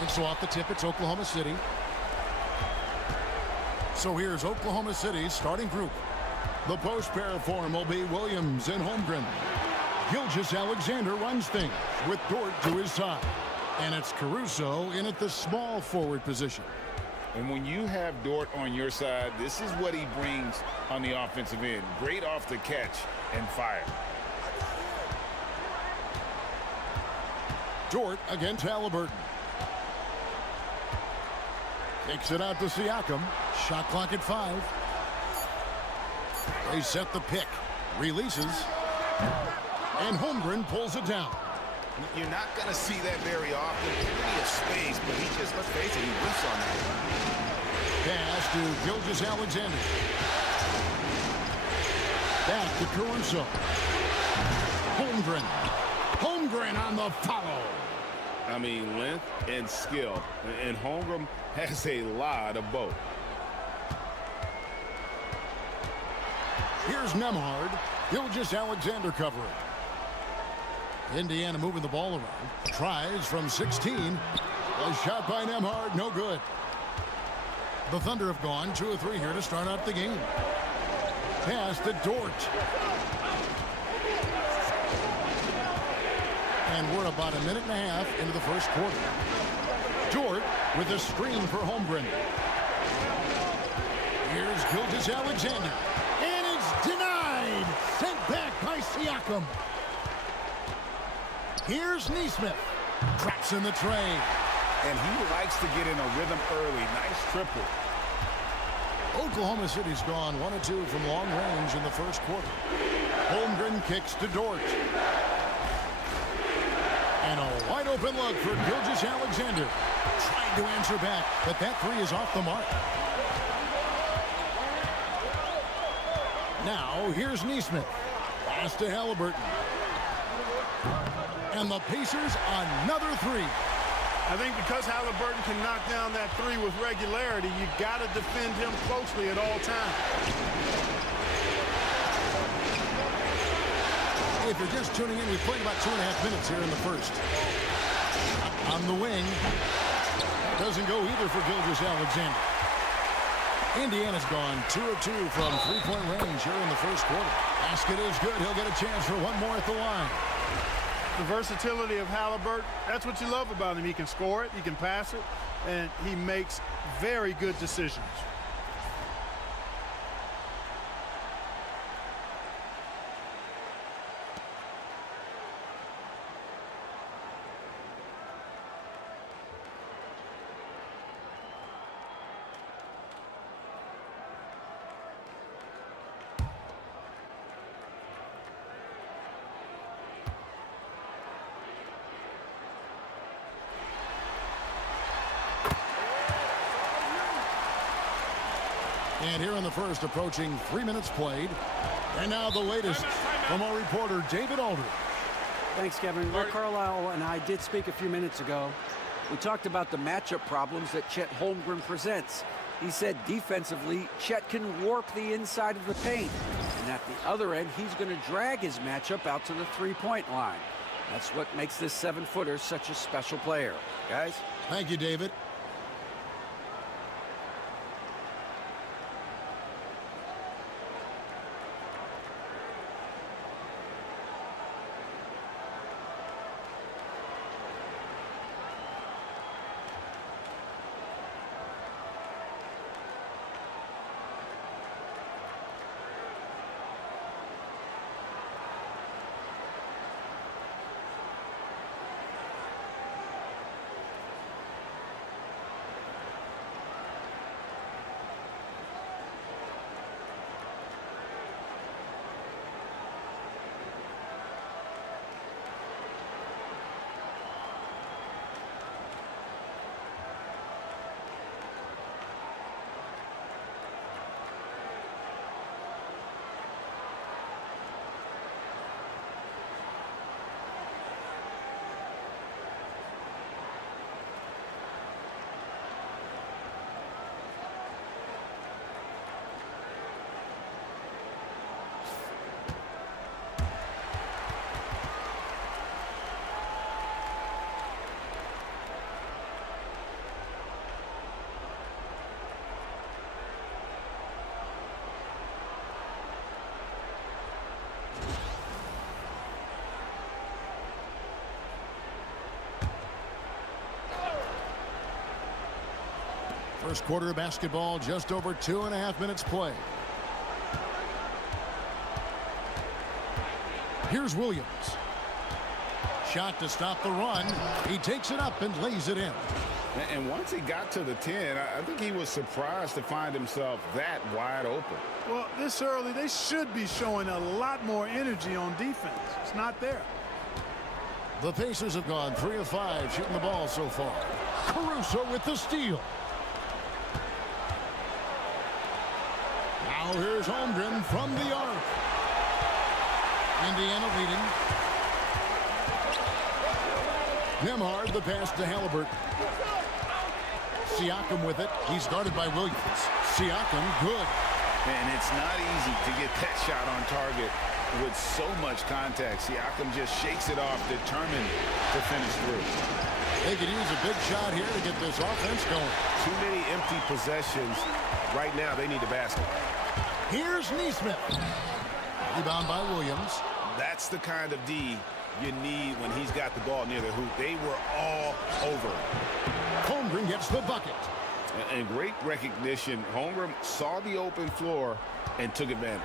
And so off the tip, it's Oklahoma City. So here's Oklahoma City's starting group. The post pair form will be Williams and Holmgren. Gilgeous-Alexander runs things with Dort to his side. And it's Caruso in at the small forward position. And when you have Dort on your side, this is what he brings on the offensive end. Great off the catch and fire. Dort against Halliburton. Kicks it out to Siakam. Shot clock at 5. They set the pick. Releases. And Holmgren pulls it down. You're not going to see that very often. Plenty of space, but he just, let's face it, he whiffs on that. Pass to Gilgeous-Alexander. Back to Caruso. Holmgren. Holmgren on the follow. I mean, length and skill. And Holmgren has a lot of both. Here's Nembhard. Gilgeous-Alexander covering. Indiana moving the ball around. Tries from 16. A shot by Nembhard, no good. The Thunder have gone 2 of 3 here to start out the game. Pass to Dort. And we're about a minute and a half into the first quarter. Dort with a screen for Holmgren. Here's Gilgeous-Alexander. And it's denied. Sent back by Siakam. Here's Nesmith. Traps in the tray. And he likes to get in a rhythm early. Nice triple. Oklahoma City's gone 1 of 2 from long range in the first quarter. Holmgren kicks to Dort. And a wide open look for Gilgeous-Alexander. Trying to answer back, but that 3 is off the mark. Now, here's Nesmith. Pass to Halliburton. And the Pacers another 3. I think because Halliburton can knock down that 3 with regularity, you've got to defend him closely at all times. If you're just tuning in, we've played about 2.5 minutes here in the first. On the wing. Doesn't go either for Gilgeous-Alexander. Indiana's gone 2 of 2 from three-point range here in the first quarter. Basket is good. He'll get a chance for one more at the line. The versatility of Halliburton, that's what you love about him. He can score it, he can pass it, and he makes very good decisions. And here in the first, approaching 3 minutes played. And now the latest from our reporter, David Aldridge. Thanks, Kevin. Rick Carlisle and I did speak a few minutes ago. We talked about the matchup problems that Chet Holmgren presents. He said defensively, Chet can warp the inside of the paint. And at the other end, he's going to drag his matchup out to the three-point line. That's what makes this 7-footer such a special player. Guys? Thank you, David. First quarter of basketball, just over 2.5 minutes play. Here's Williams. Shot to stop the run. He takes it up and lays it in. And once he got to the 10, I think he was surprised to find himself that wide open. Well, this early, they should be showing a lot more energy on defense. It's not there. The Pacers have gone 3 of 5 shooting the ball so far. Caruso with the steal. Now here's Holmgren from the arc. Indiana leading. Nembhard the pass to Halliburton. Siakam with it. He's guarded by Williams. Siakam good. And it's not easy to get that shot on target with so much contact. Siakam just shakes it off, determined to finish through. They could use a big shot here to get this offense going. Too many empty possessions. Right now, they need a basket. Here's Nesmith. Rebound by Williams. That's the kind of D you need when he's got the ball near the hoop. They were all over. Holmgren gets the bucket. And great recognition. Holmgren saw the open floor and took advantage.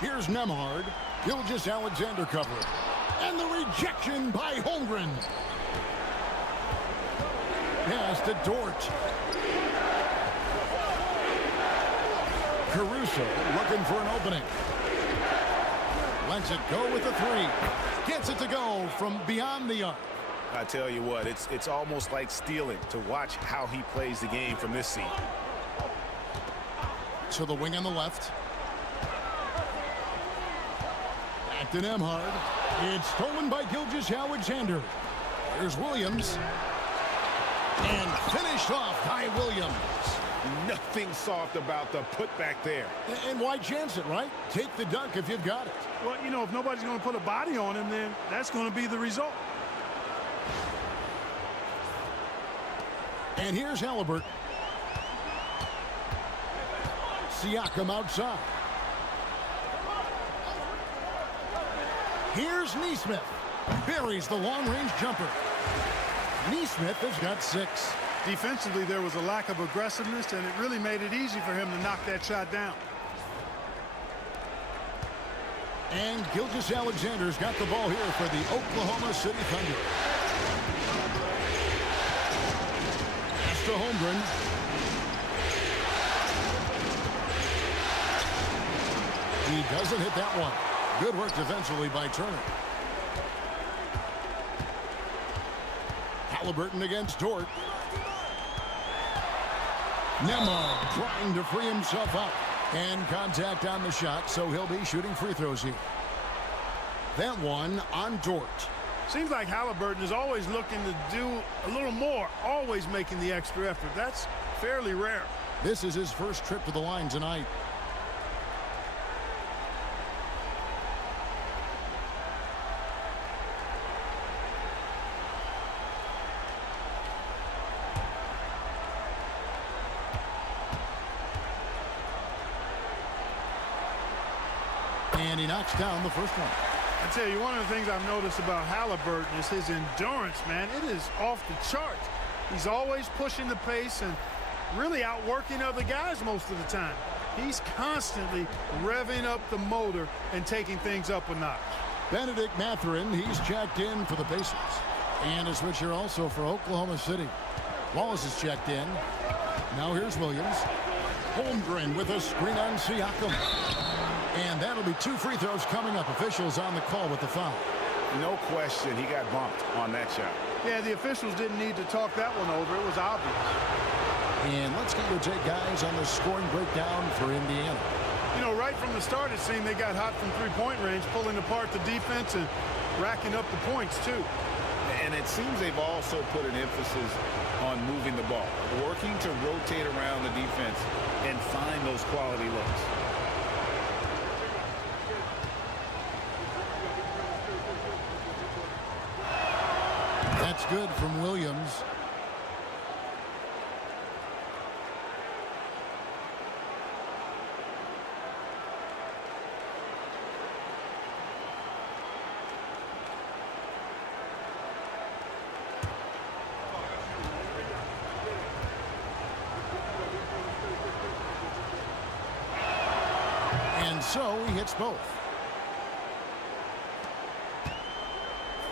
Here's Nembhard. Gilgeous-Alexander covering. And the rejection by Holmgren. Pass to Dort. Caruso looking for an opening. Lets it go with the 3. Gets it to go from beyond the arc. I tell you what, it's almost like stealing to watch how he plays the game from this seat. To the wing on the left. Back to Nembhard. It's stolen by Gilgeous-Alexander. Here's Williams. And finished off by Williams. Nothing soft about the putback there. And why chance it, right? Take the dunk if you've got it. Well, you know, if nobody's going to put a body on him, then that's going to be the result. And here's Halliburton. Siakam outside. Here's Nesmith. Buries the long-range jumper. Nesmith has got 6. Defensively, there was a lack of aggressiveness, and it really made it easy for him to knock that shot down. And Gilgeous-Alexander's got the ball here for the Oklahoma City Thunder. Pass to Holmgren. He doesn't hit that one. Good work defensively by Turner. Halliburton against Dort. Nembhard trying to free himself up. And contact on the shot, so he'll be shooting free throws here. That one on Dort. Seems like Halliburton is always looking to do a little more, always making the extra effort. That's fairly rare. This is his first trip to the line tonight. And he knocks down the first one. I tell you, one of the things I've noticed about Halliburton is his endurance, man. It is off the charts. He's always pushing the pace and really outworking other guys most of the time. He's constantly revving up the motor and taking things up a notch. Benedict Mathurin, he's checked in for the Pacers. And a switcher also for Oklahoma City. Wallace is checked in. Now here's Williams. Holmgren with a screen on Siakam. And that'll be 2 free throws coming up. Officials on the call with the foul. No question, he got bumped on that shot. Yeah, the officials didn't need to talk that one over. It was obvious. And let's get your take, guys, on the scoring breakdown for Indiana. You know, right from the start, it seemed they got hot from three-point range, pulling apart the defense and racking up the points, too. And it seems they've also put an emphasis on moving the ball, working to rotate around the defense and find those quality looks. That's good from Williams. so he hits both.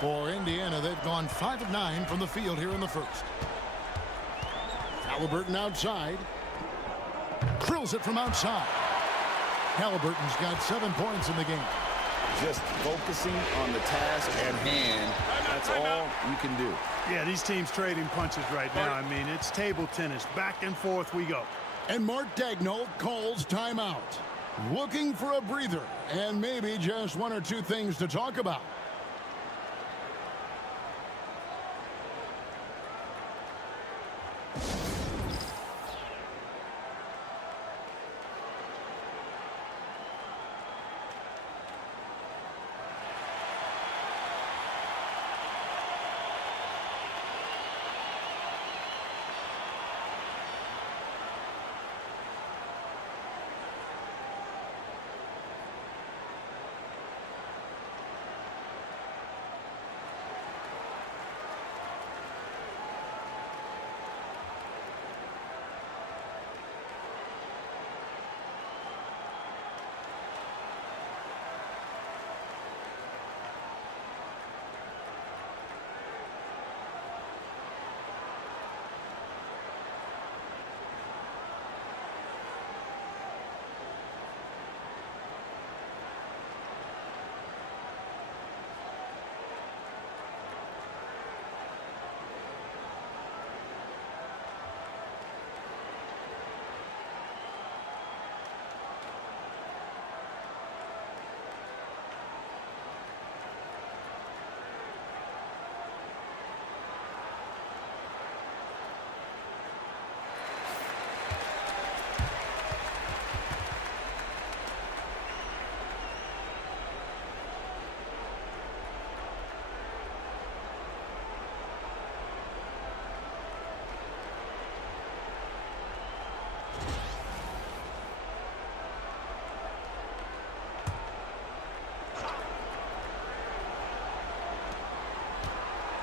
For Indiana, they've gone 5 of 9 from the field here in the first. Halliburton outside. Drills it from outside. Halliburton's got 7 points in the game. Just focusing on the task at hand. That's all you can do. Yeah, these teams trading punches right now. I mean, it's table tennis. Back and forth we go. And Mark Daigneault calls timeout. Looking for a breather and maybe just 1 or 2 things to talk about.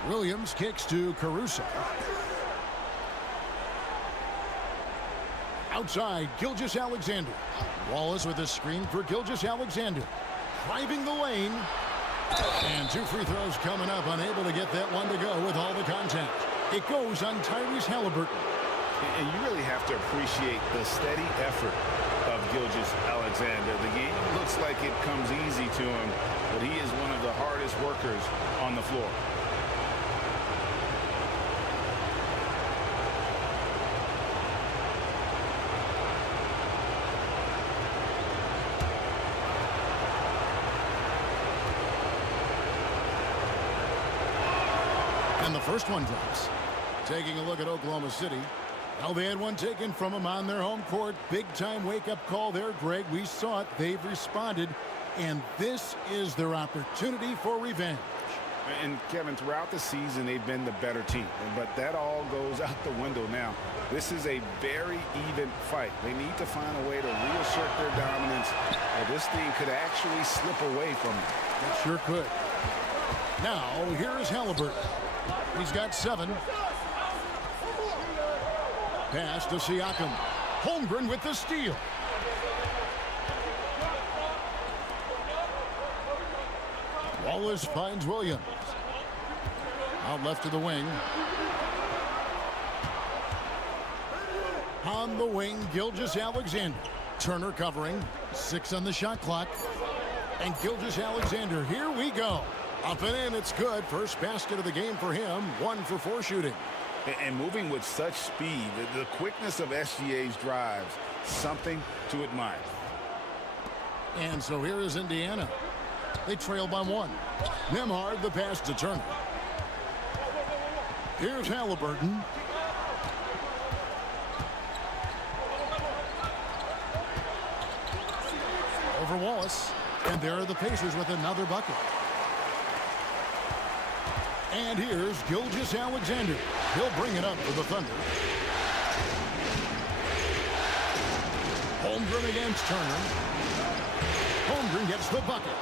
Williams kicks to Caruso. Outside, Gilgeous-Alexander. Wallace with a screen for Gilgeous-Alexander. Driving the lane. And 2 free throws coming up. Unable to get that one to go with all the contact. It goes on Tyrese Halliburton. And you really have to appreciate the steady effort of Gilgeous-Alexander. The game looks like it comes easy to him, but he is one of the hardest workers on the floor. And the first one drops. Taking a look at Oklahoma City. Now they had one taken from them on their home court. Big time wake up call there, Greg. We saw it. They've responded. And this is their opportunity for revenge. And Kevin, throughout the season, they've been the better team. But that all goes out the window now. This is a very even fight. They need to find a way to reassert their dominance, or this thing could actually slip away from them. It sure could. Now, here is Halliburton. He's got 7. Pass to Siakam. Holmgren with the steal. Wallace finds Williams. Out left to the wing. On the wing, Gilgeous-Alexander. Turner covering. 6 on the shot clock. And Gilgeous-Alexander, here we go. Up and in, it's good. First basket of the game for him. 1 for 4 shooting. And moving with such speed, the quickness of SGA's drives, something to admire. And so here is Indiana. They trail by 1. Nembhard the pass to Turner. Here's Halliburton. Over Wallace. And there are the Pacers with another bucket. And here's Gilgeous-Alexander. He'll bring it up for the Thunder. Holmgren against Turner. Holmgren gets the bucket.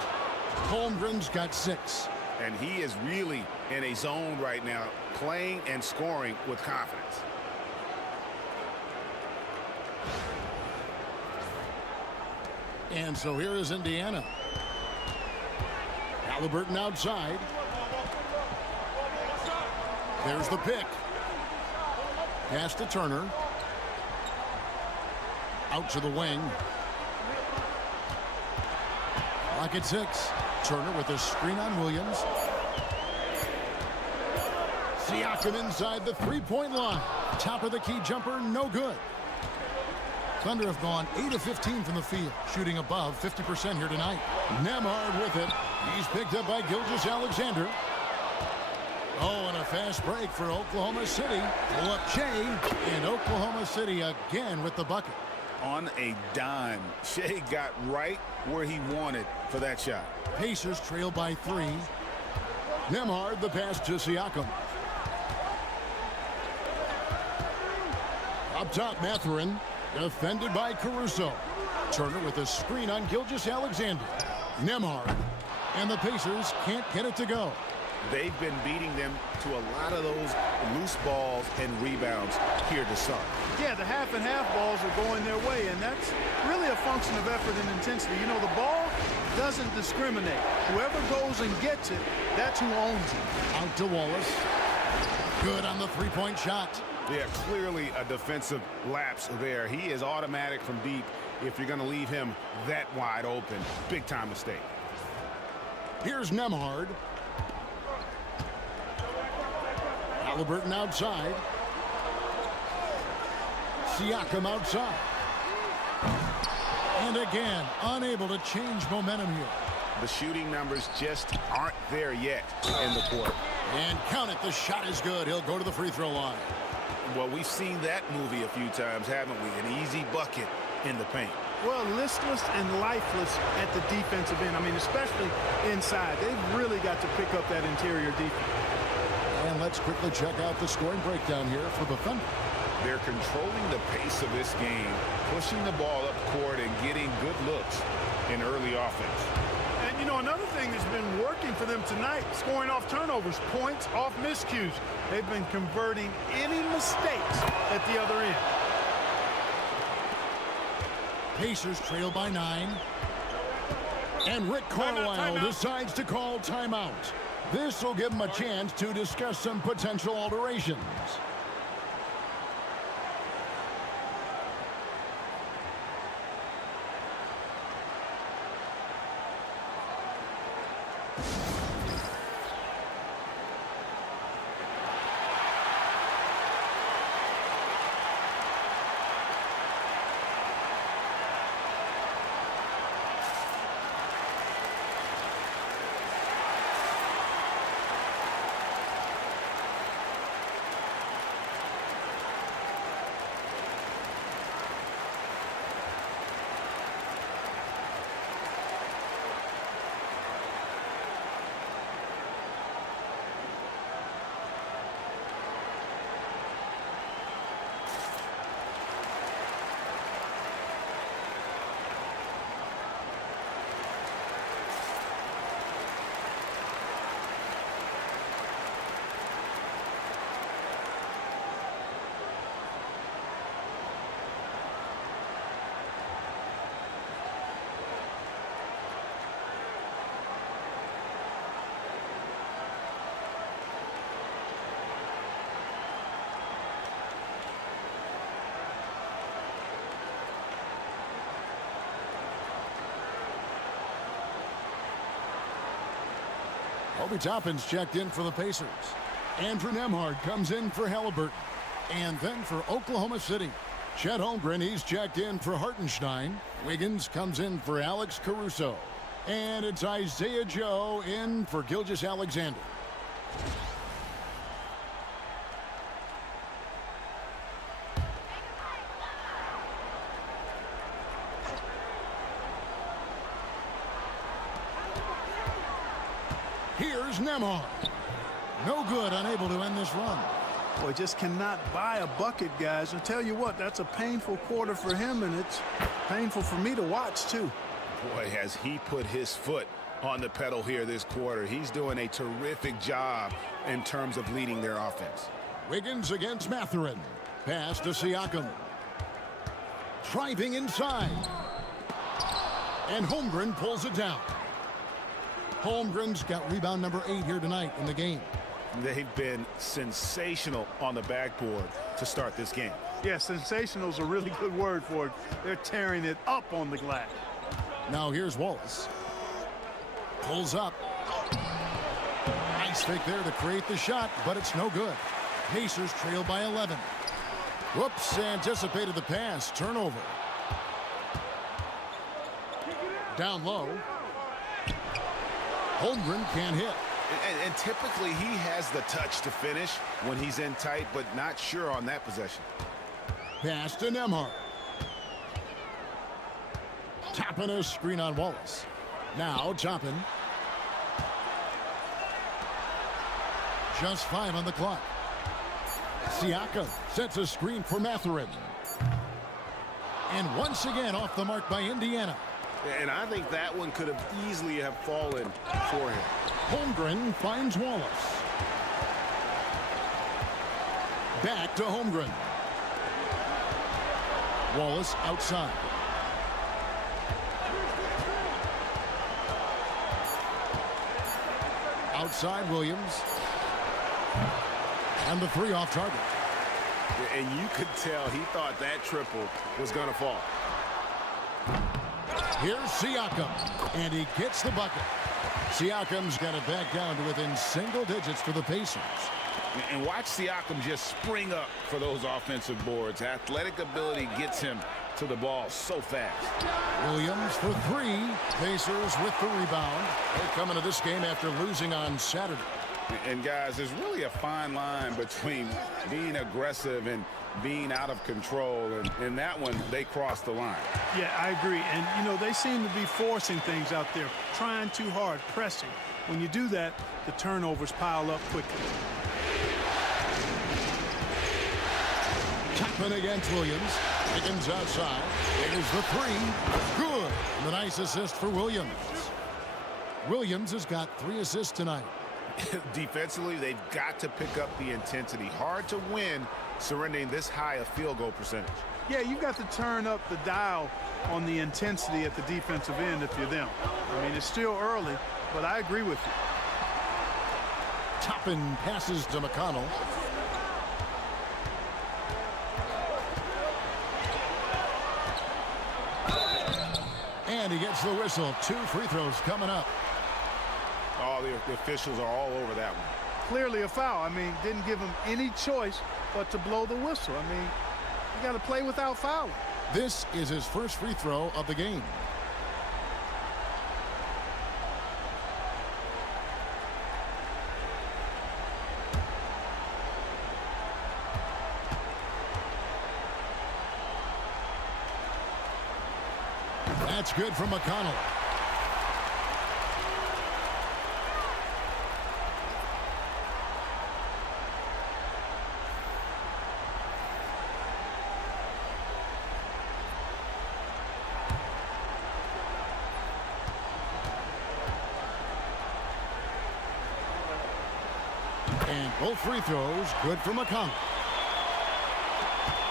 Holmgren's got 6. And he is really in a zone right now, playing and scoring with confidence. And so here is Indiana. Halliburton outside. There's the pick. Pass to Turner. Out to the wing. Clock at 6. Turner with a screen on Williams. Siakam inside the three-point line. Top of the key jumper, no good. Thunder have gone 8 of 15 from the field, shooting above 50% here tonight. Nemhard with it. He's picked up by Gilgeous-Alexander. Oh, and a fast break for Oklahoma City. Pull up Shea, and Oklahoma City again with the bucket. On a dime, Shea got right where he wanted for that shot. Pacers trail by 3. Nemhard the pass to Siakam. Up top, Mathurin. Defended by Caruso. Turner with a screen on Gilgeous-Alexander. Nemhard. And the Pacers can't get it to go. They've been beating them to a lot of those loose balls and rebounds here to start. Yeah, the half and half balls are going their way, and that's really a function of effort and intensity. You know, the ball doesn't discriminate. Whoever goes and gets it, that's who owns it. Out to Wallace. Good on the three-point shot. Yeah, clearly a defensive lapse there. He is automatic from deep if you're going to leave him that wide open. Big-time mistake. Here's Nemhard. Halliburton outside. Siakam outside. And again, unable to change momentum here. The shooting numbers just aren't there yet in the quarter. And count it, the shot is good. He'll go to the free throw line. Well, we've seen that movie a few times, haven't we? An easy bucket in the paint. Well, listless and lifeless at the defensive end. I mean, especially inside. They've really got to pick up that interior defense. And let's quickly check out the scoring breakdown here for the Thunder. They're controlling the pace of this game, pushing the ball up court and getting good looks in early offense. And, you know, another thing that's been working for them tonight, scoring off turnovers, points off miscues. They've been converting any mistakes at the other end. Pacers trail by 9. And Rick Carlisle decides to call timeout. This will give him a chance to discuss some potential alterations. Obi Toppin's checked in for the Pacers. Andrew Nemhard comes in for Halliburton. And then for Oklahoma City, Chet Holmgren, he's checked in for Hartenstein. Wiggins comes in for Alex Caruso. And it's Isaiah Joe in for Gilgeous-Alexander. Here's Nemhard. No good, unable to end this run. Boy, just cannot buy a bucket, guys. I tell you what, that's a painful quarter for him, and it's painful for me to watch, too. Boy, has he put his foot on the pedal here this quarter. He's doing a terrific job in terms of leading their offense. Wiggins against Mathurin. Pass to Siakam. Driving inside. And Holmgren pulls it down. Holmgren's got rebound number 8 here tonight in the game. They've been sensational on the backboard to start this game. Yeah, sensational is a really good word for it. They're tearing it up on the glass. Now here's Wallace. Pulls up. Nice fake there to create the shot, but it's no good. Pacers trail by 11. Whoops, anticipated the pass. Turnover. Down low. Holmgren can't hit. And typically he has the touch to finish when he's in tight, but not sure on that possession. Pass to Nembhard. Toppin a screen on Wallace. Now Toppin. Just 5 on the clock. Siakam sets a screen for Mathurin. And once again off the mark by Indiana. And I think that one could have easily have fallen for him. Holmgren finds Wallace. Back to Holmgren. Wallace outside. Outside Williams. And the 3 off target. And you could tell he thought that triple was going to fall. Here's Siakam. And he gets the bucket. Siakam's got it back down to within single digits for the Pacers. And watch Siakam just spring up for those offensive boards. Athletic ability gets him to the ball so fast. Williams for 3. Pacers with the rebound. They come into this game after losing on Saturday. And guys, there's really a fine line between being aggressive and being out of control. And in that one, they crossed the line. Yeah, I agree. And, you know, they seem to be forcing things out there, trying too hard, pressing. When you do that, the turnovers pile up quickly. Toppin against Williams. Higgins outside. There's the 3. Good. And a nice assist for Williams. Williams has got 3 assists tonight. Defensively, they've got to pick up the intensity. Hard to win surrendering this high a field goal percentage. Yeah, you've got to turn up the dial on the intensity at the defensive end if you're them. I mean, it's still early, but I agree with you. Toppin passes to McConnell. And he gets the whistle. 2 free throws coming up. Oh, the officials are all over that one. Clearly a foul. I mean, didn't give him any choice but to blow the whistle. I mean, you got to play without fouling. This is his first free throw of the game. That's good from McConnell. And both free throws good for McConnell.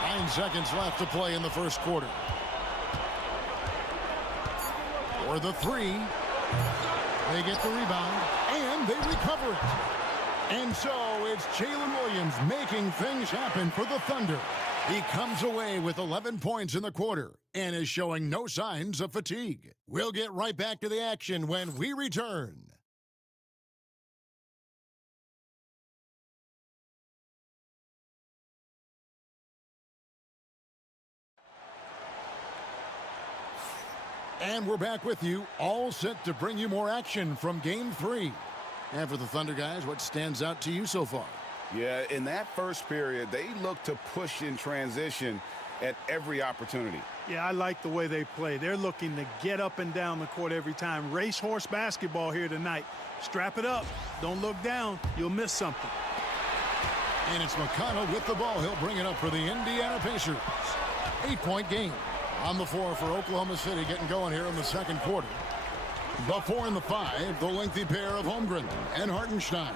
9 seconds left to play in the first quarter. For the 3. They get the rebound, and they recover it. And so it's Jalen Williams making things happen for the Thunder. He comes away with 11 points in the quarter and is showing no signs of fatigue. We'll get right back to the action when we return. And we're back with you, all set to bring you more action from Game 3. And for the Thunder guys, what stands out to you so far? Yeah, in that first period, they looked to push in transition at every opportunity. Yeah, I like the way they play. They're looking to get up and down the court every time. Racehorse basketball here tonight. Strap it up. Don't look down. You'll miss something. And it's McConnell with the ball. He'll bring it up for the Indiana Pacers. 8-point game. On the floor for Oklahoma City, getting going here in the second quarter. The 4 and the 5, the lengthy pair of Holmgren and Hartenstein.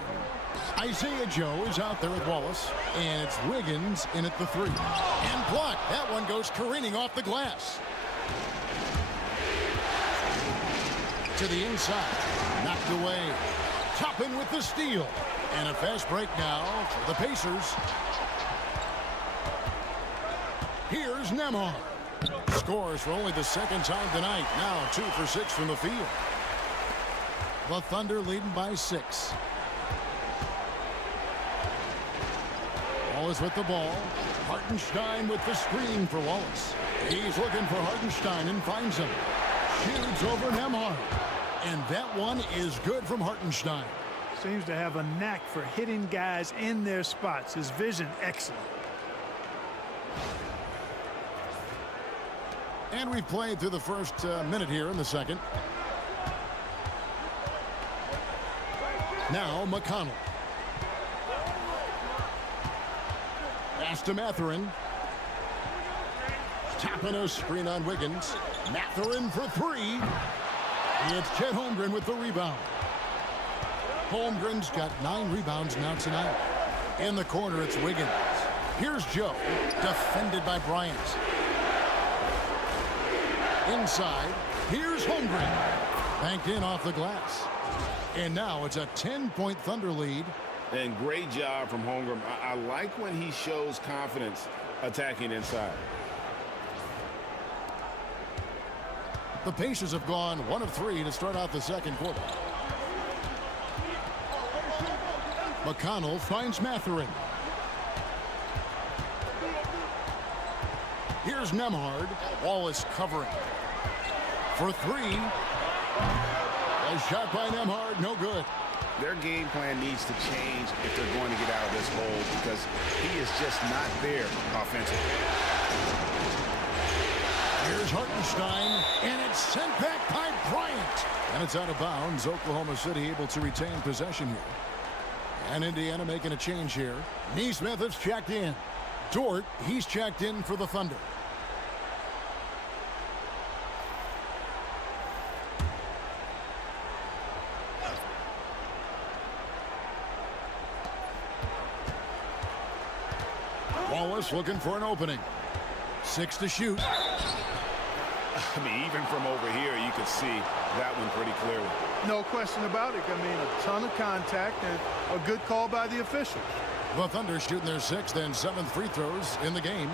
Isaiah Joe is out there with Wallace, and it's Wiggins in at the 3. And blocked. That one goes careening off the glass. To the inside. Knocked away. Toppin with the steal. And a fast break now for the Pacers. Here's Nembhard. Scores for only the second time tonight. Now 2 for 6 from the field. The Thunder leading by 6. Wallace with the ball. Hartenstein with the screen for Wallace. He's looking for Hartenstein and finds him. Shoots over Nembhard. And that one is good from Hartenstein. Seems to have a knack for hitting guys in their spots. His vision excellent. And we've played through the first minute here in the second. Now McConnell. Pass to Mathurin. Tapping a screen on Wiggins. Mathurin for 3. It's Chet Holmgren with the rebound. Holmgren's got 9 rebounds now tonight. In the corner, it's Wiggins. Here's Joe, defended by Bryant. Inside, here's Holmgren. Banked in off the glass. And now it's a 10-point Thunder lead. And great job from Holmgren. I like when he shows confidence attacking inside. The Pacers have gone 1 of 3 to start out the second quarter. McConnell finds Mathurin. Here's Nembhard. Wallace covering. For 3. A shot by Nembhard, no good. Their game plan needs to change if they're going to get out of this hole because he is just not there offensively. Here's Hartenstein, and it's sent back by Bryant. And it's out of bounds. Oklahoma City able to retain possession here. And Indiana making a change here. Neesmith is checked in. Dort, he's checked in for the Thunder. Wallace looking for an opening. 6 to shoot. I mean, even from over here, you could see that one pretty clearly. No question about it. I mean, a ton of contact and a good call by the officials. The Thunder shooting their 6th and 7th free throws in the game.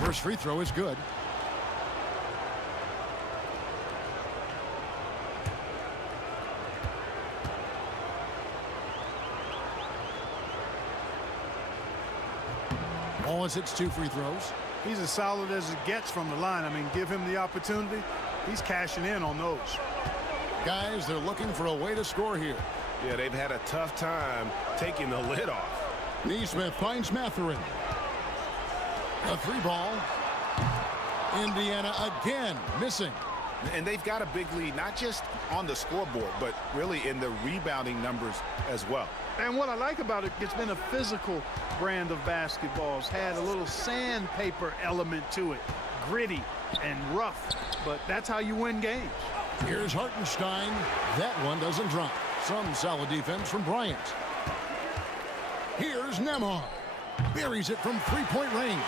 First free throw is good. Wallace hits 2 free throws. He's as solid as it gets from the line. I mean, give him the opportunity. He's cashing in on those. Guys, they're looking for a way to score here. Yeah, they've had a tough time taking the lid off. Neesmith finds Mathurin. A 3-ball. Indiana again missing. And they've got a big lead, not just on the scoreboard, but really in the rebounding numbers as well. And what I like about it, it's been a physical brand of basketball. It's had a little sandpaper element to it. Gritty and rough, but that's how you win games. Here's Hartenstein. That one doesn't drop. Some solid defense from Bryant. Here's Nembhard. Buries it from 3-point range.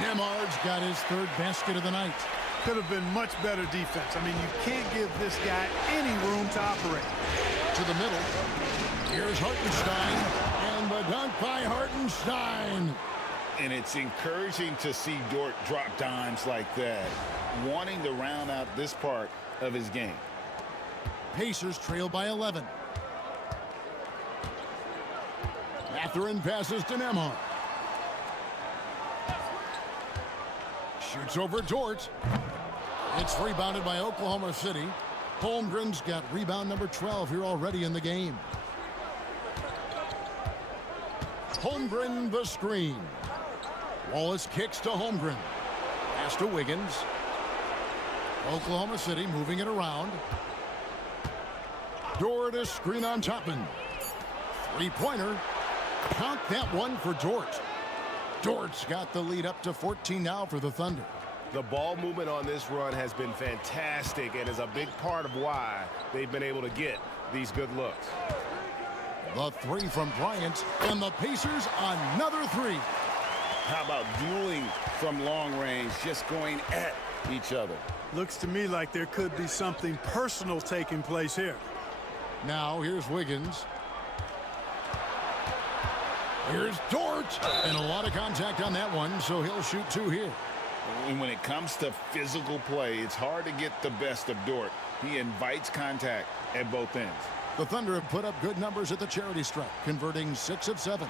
Nembhard's got his 3rd basket of the night. Could have been much better defense. I mean, you can't give this guy any room to operate. To the middle. Here's Hartenstein. And the dunk by Hartenstein. And it's encouraging to see Dort drop dimes like that, wanting to round out this part of his game. Pacers trail by 11. Mathurin passes to Nembhard. Shoots over Dort. It's rebounded by Oklahoma City. Holmgren's got rebound number 12 here already in the game. Holmgren the screen. Wallace kicks to Holmgren. Pass to Wiggins. Oklahoma City moving it around. Dort a screen on Toppin. 3-pointer. Count that one for Dort. Dort's got the lead up to 14 now for the Thunder. The ball movement on this run has been fantastic and is a big part of why they've been able to get these good looks. The three from Bryant, and the Pacers another three. How about dueling from long range, just going at each other? Looks to me like there could be something personal taking place here. Now here's Wiggins. Here's Dort. And a lot of contact on that one, so he'll shoot two here. And when it comes to physical play, it's hard to get the best of Dort. He invites contact at both ends. The Thunder have put up good numbers at the charity stripe, converting 6 of 7.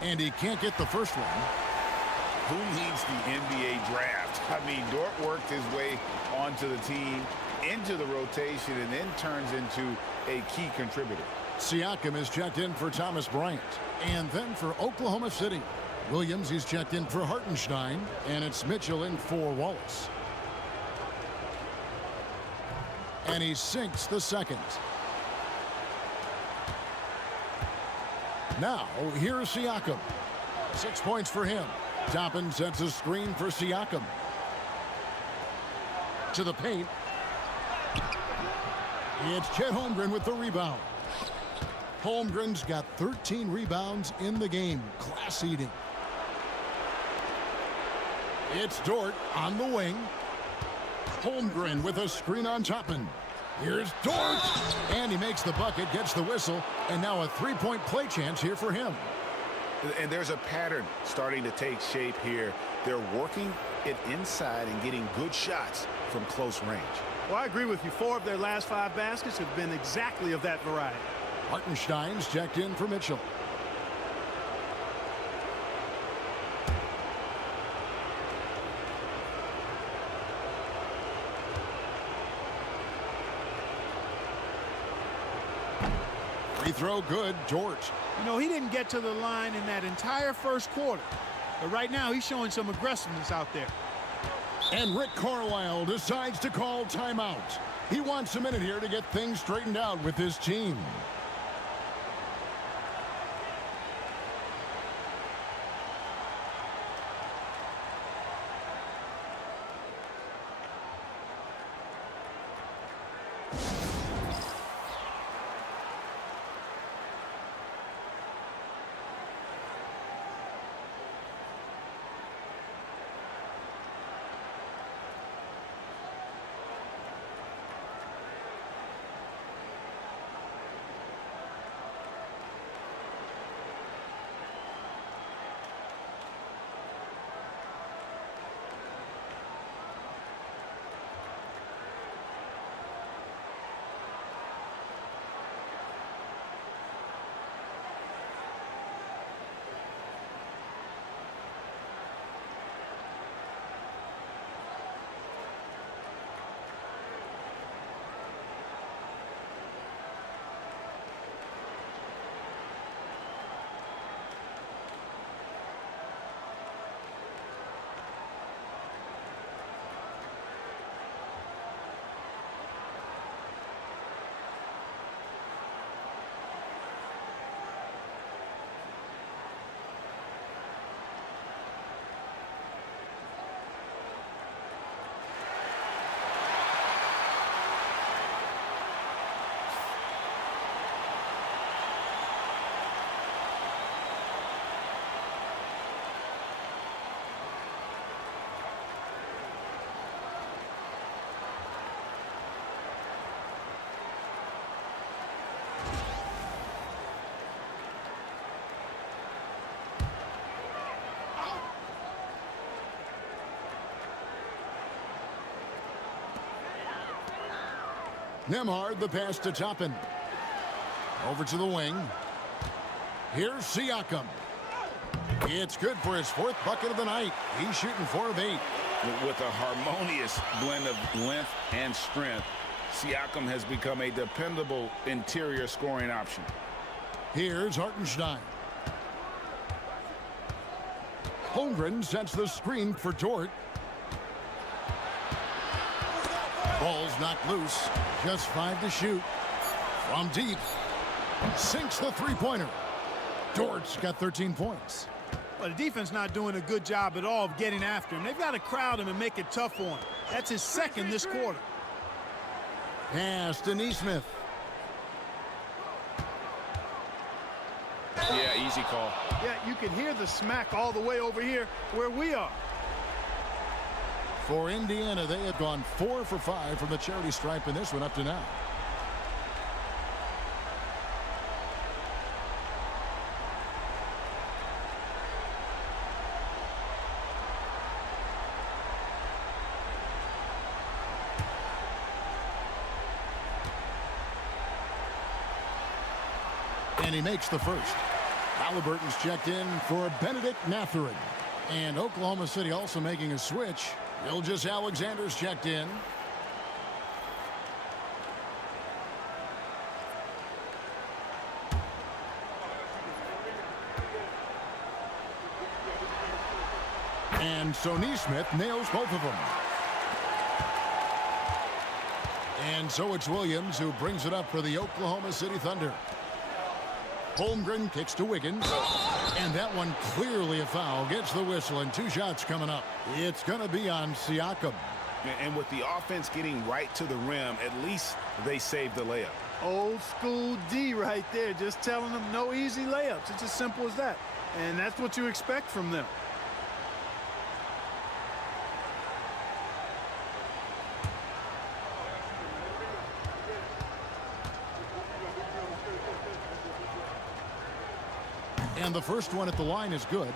And he can't get the first one. Who needs the NBA draft? I mean, Dort worked his way onto the team, into the rotation, and then turns into a key contributor. Siakam is checked in for Thomas Bryant. And then for Oklahoma City, Williams is checked in for Hartenstein. And it's Mitchell in for Wallace. And he sinks the second. Now, here's Siakam. 6 points for him. Toppin sets a screen for Siakam. To the paint. It's Chet Holmgren with the rebound. Holmgren's got 13 rebounds in the game. Class eating. It's Dort on the wing. Holmgren with a screen on Toppin. Here's Dort, and he makes the bucket, gets the whistle, and now a three-point play chance here for him. And there's a pattern starting to take shape here. They're working it inside and getting good shots from close range. Well, I agree with you. 4 of their last 5 baskets have been exactly of that variety. Hartenstein's checked in for Mitchell. Free throw good, Dort. You know, he didn't get to the line in that entire first quarter. But right now, he's showing some aggressiveness out there. And Rick Carlisle decides to call timeout. He wants a minute here to get things straightened out with his team. Nembhard, the pass to Toppin. Over to the wing. Here's Siakam. It's good for his 4th bucket of the night. He's shooting 4 of 8. With a harmonious blend of length and strength, Siakam has become a dependable interior scoring option. Here's Hartenstein. Holmgren sets the screen for Dort. Ball's knocked loose. Just 5 to shoot. From deep. Sinks the three-pointer. Dort's got 13 points. Well, the defense not doing a good job at all of getting after him. They've got to crowd him and make it tough for him. That's his second this quarter. Pass to Neesmith. Yeah, easy call. Yeah, you can hear the smack all the way over here where we are. For Indiana, they have gone 4 for 5 from the charity stripe in this one up to now. And he makes the first. Halliburton's checked in for Benedict Mathurin. And Oklahoma City also making a switch. Gilgeous Alexander's checked in. And so Neesmith nails both of them. And so it's Williams who brings it up for the Oklahoma City Thunder. Holmgren kicks to Wiggins. And that one clearly a foul. Gets the whistle and 2 shots coming up. It's going to be on Siakam. And with the offense getting right to the rim, at least they saved the layup. Old school D right there, just telling them no easy layups. It's as simple as that. And that's what you expect from them. And the first one at the line is good.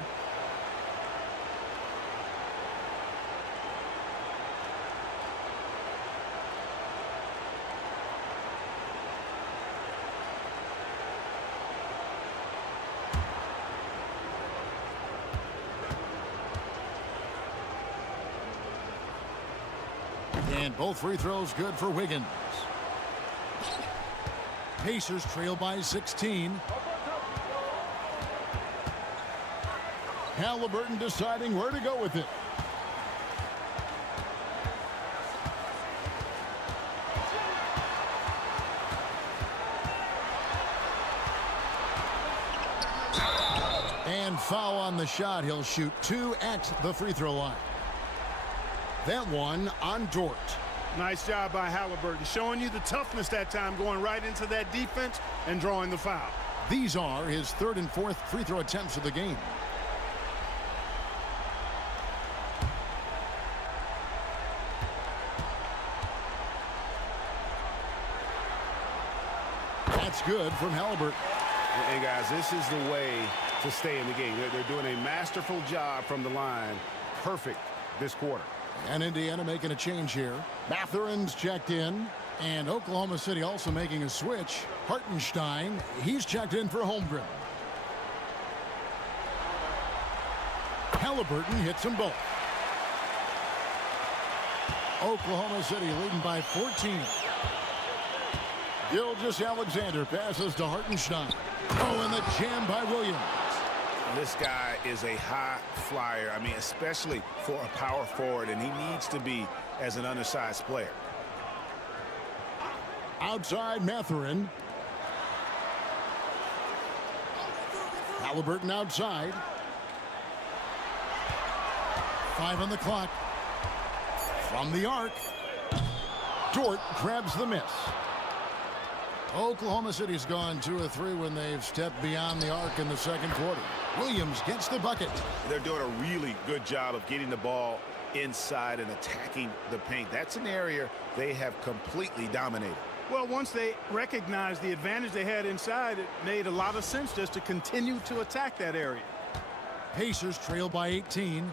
And both free throws good for Wiggins. Pacers trail by 16. Halliburton deciding where to go with it. And foul on the shot. He'll shoot 2 at the free throw line. That one on Dort. Nice job by Halliburton, showing you the toughness that time, going right into that defense and drawing the foul. These are his 3rd and 4th free throw attempts of the game. That's good from Halliburton. And guys, this is the way to stay in the game. They're doing a masterful job from the line. Perfect this quarter. And Indiana making a change here. Mathurin's checked in. And Oklahoma City also making a switch. Hartenstein, he's checked in for Holmgren. Halliburton hits them both. Oklahoma City leading by 14. Gilgeous Alexander passes to Hartenstein. Oh, and the jam by Williams. This guy is a high flyer. I mean, especially for a power forward, and he needs to be as an undersized player. Outside Mathurin. Halliburton outside. 5 on the clock. From the arc. Dort grabs the miss. Oklahoma City's gone 2 of 3 when they've stepped beyond the arc in the second quarter. Williams gets the bucket. They're doing a really good job of getting the ball inside and attacking the paint. That's an area they have completely dominated. Well, once they recognized the advantage they had inside, it made a lot of sense just to continue to attack that area. Pacers trail by 18.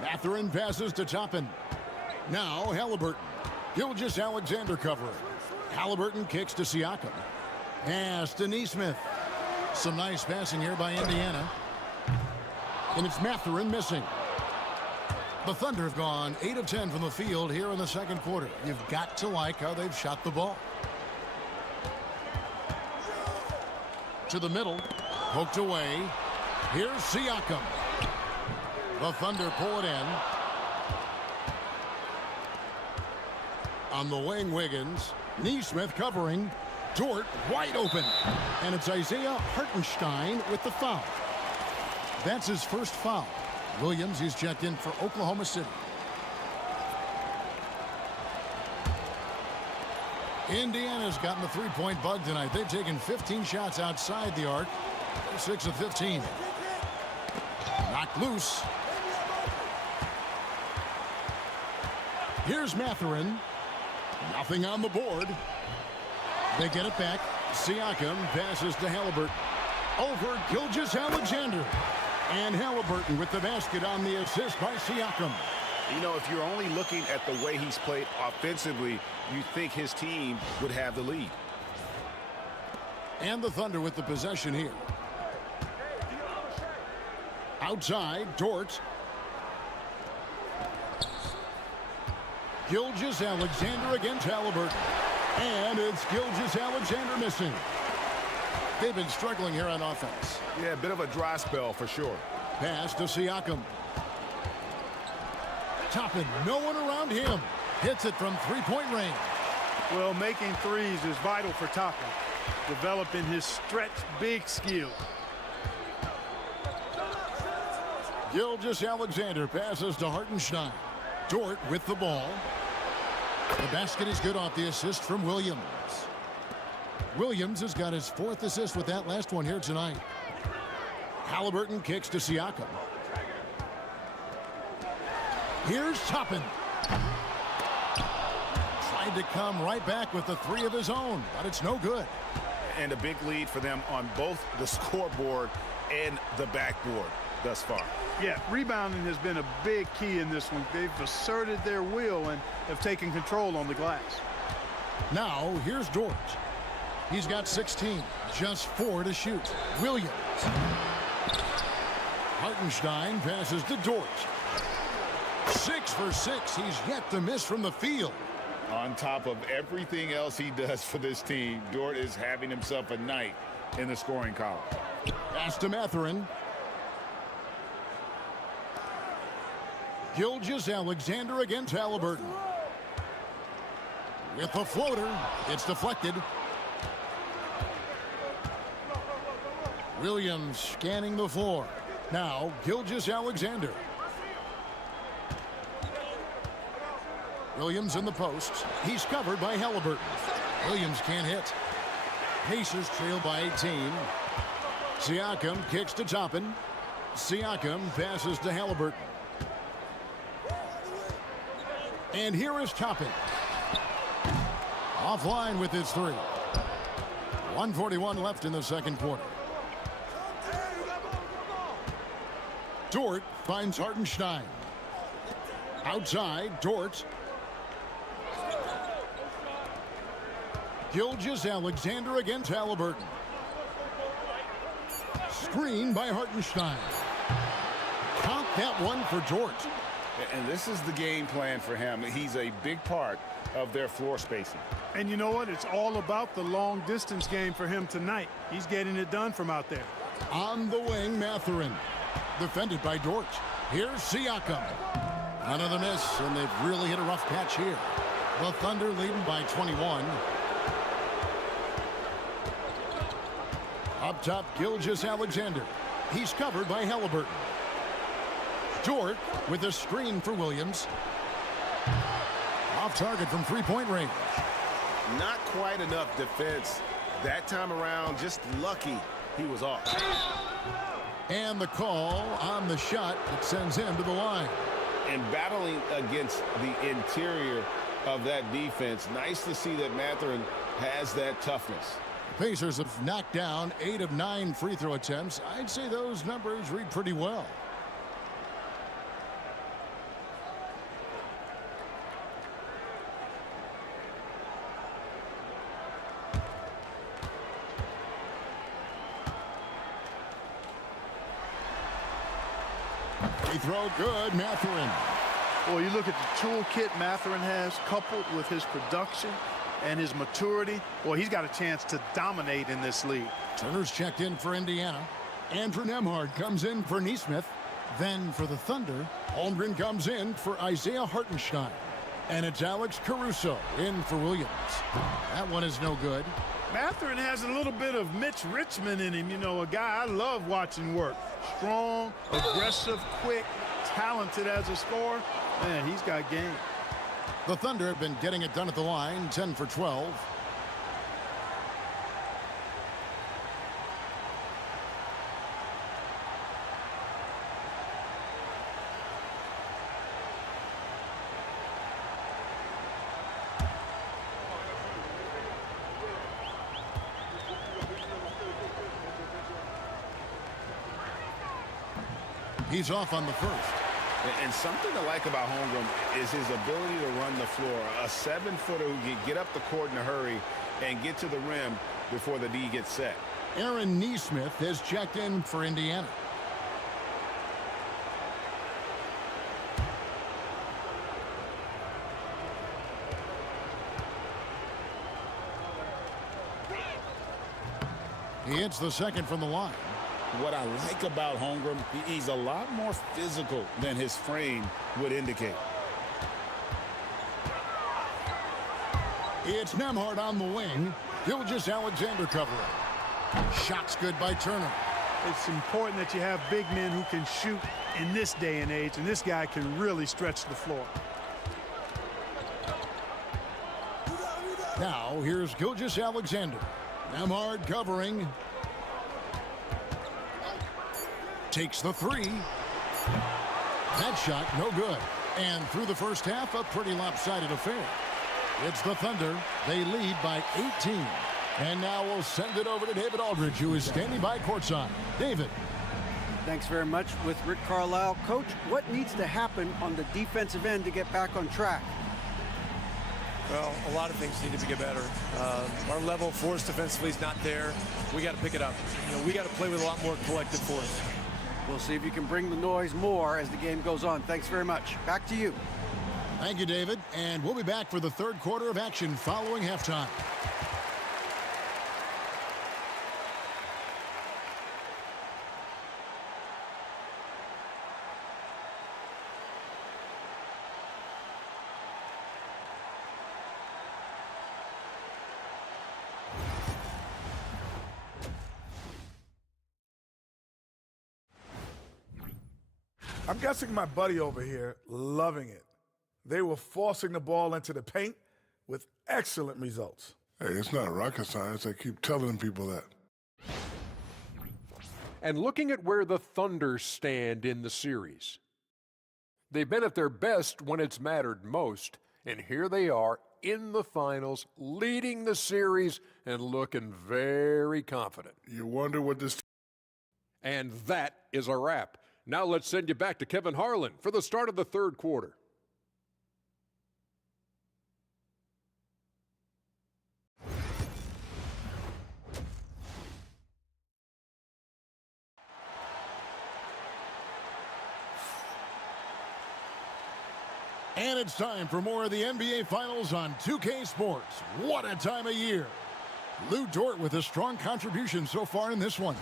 Mathurin passes to Toppin. Now Halliburton. Gilgeous Alexander covering. Halliburton kicks to Siakam. Pass to Neesmith. Some nice passing here by Indiana. And it's Mathurin missing. The Thunder have gone 8 of 10 from the field here in the second quarter. You've got to like how they've shot the ball. To the middle. Poked away. Here's Siakam. The Thunder pull it in. On the wing, Wiggins. Neesmith covering. Dort wide open. And it's Isaiah Hartenstein with the foul. That's his first foul. Williams, he's checked in for Oklahoma City. Indiana's gotten the three-point bug tonight. They've taken 15 shots outside the arc. They're 6 of 15. Knocked loose. Here's Mathurin. Nothing on the board. They get it back. Siakam passes to Halliburton. Over Gilgeous-Alexander. And Halliburton with the basket on the assist by Siakam. You know, if you're only looking at the way he's played offensively, you think his team would have the lead. And the Thunder with the possession here. Outside, Dort. Gilgeous-Alexander against Halliburton. And it's Gilgeous-Alexander missing. They've been struggling here on offense. Yeah, a bit of a dry spell for sure. Pass to Siakam. Toppin, no one around him. Hits it from three-point range. Well, making threes is vital for Toppin, developing his stretch big skill. Gilgeous-Alexander passes to Hartenstein. Dort with the ball. The basket is good off the assist from Williams. Williams has got his 4th assist with that last one here tonight. Halliburton kicks to Siakam. Here's Toppin. Tried to come right back with the 3 of his own, but it's no good. And a big lead for them on both the scoreboard and the backboard thus far. Yeah, rebounding has been a big key in this one. They've asserted their will and have taken control on the glass. Now, here's Dort. He's got 16, just 4 to shoot. Williams. Hartenstein passes to Dort. 6 for 6. He's yet to miss from the field. On top of everything else he does for this team, Dort is having himself a night in the scoring column. Pass to Mathurin. Gilgeous-Alexander against Halliburton. With the floater, it's deflected. Williams scanning the floor. Now, Gilgeous-Alexander. Williams in the post. He's covered by Halliburton. Williams can't hit. Pacers trail by 18. Siakam kicks to Toppin. Siakam passes to Halliburton. And here is Toppin. Offline with his 3. 1:41 left in the second quarter. Dort finds Hartenstein. Outside, Dort. Gilgeous-Alexander against Halliburton. Screen by Hartenstein. Count that one for Dort. And this is the game plan for him. He's a big part of their floor spacing. And you know what? It's all about the long distance game for him tonight. He's getting it done from out there. On the wing, Mathurin. Defended by Dort. Here's Siakam. Another miss, and they've really hit a rough patch here. The Thunder leading by 21. Up top, Gilgeous-Alexander. He's covered by Halliburton. Dort with a screen for Williams. Off target from three-point range. Not quite enough defense that time around. Just lucky he was off. And the call on the shot that sends him to the line. And battling against the interior of that defense, nice to see that Mathurin has that toughness. The Pacers have knocked down 8 of 9 free throw attempts. I'd say those numbers read pretty well. Free throw good, Mathurin. Well, you look at the toolkit Mathurin has, coupled with his production and his maturity. Well, he's got a chance to dominate in this league. Turner's checked in for Indiana. Andrew Nembhard comes in for Neesmith. Then for the Thunder, Holmgren comes in for Isaiah Hartenstein. And it's Alex Caruso in for Williams. That one is no good. Mathurin has a little bit of Mitch Richmond in him. You know, a guy I love watching work. Strong, aggressive, quick, talented as a scorer. Man, he's got game. The Thunder have been getting it done at the line, 10 for 12. He's off on the first. And something to like about Holmgren is his ability to run the floor. A 7-footer who can get up the court in a hurry and get to the rim before the D gets set. Aaron Nesmith has checked in for Indiana. He hits the second from the line. What I like about Holmgren, he's a lot more physical than his frame would indicate. It's Nembhard on the wing. Gilgeous-Alexander covering. Shots good by Turner. It's important that you have big men who can shoot in this day and age, and this guy can really stretch the floor. Now here's Gilgeous-Alexander. Nembhard covering. Takes the three. That shot no good. And through the first half, a pretty lopsided affair. It's the Thunder. They lead by 18. And now we'll send it over to David Aldridge, who is standing by courtside. David. Thanks very much with Rick Carlisle. Coach, what needs to happen on the defensive end to get back on track? Well, a lot of things need to get better. Our level of force defensively is not there. We got to pick it up. You know, we got to play with a lot more collective force. We'll see if you can bring the noise more as the game goes on. Thanks very much. Back to you. Thank you, David. And we'll be back for the third quarter of action following halftime. I'm guessing my buddy over here loving it. They were forcing the ball into the paint with excellent results. Hey, it's not rocket science. I keep telling people that. And looking at where the Thunder stand in the series. They've been at their best when it's mattered most, and here they are in the finals, leading the series and looking very confident. You wonder what this... And that is a wrap. Now let's send you back to Kevin Harlan for the start of the third quarter. And it's time for more of the NBA Finals on 2K Sports. What a time of year. Lou Dort with a strong contribution so far in this one.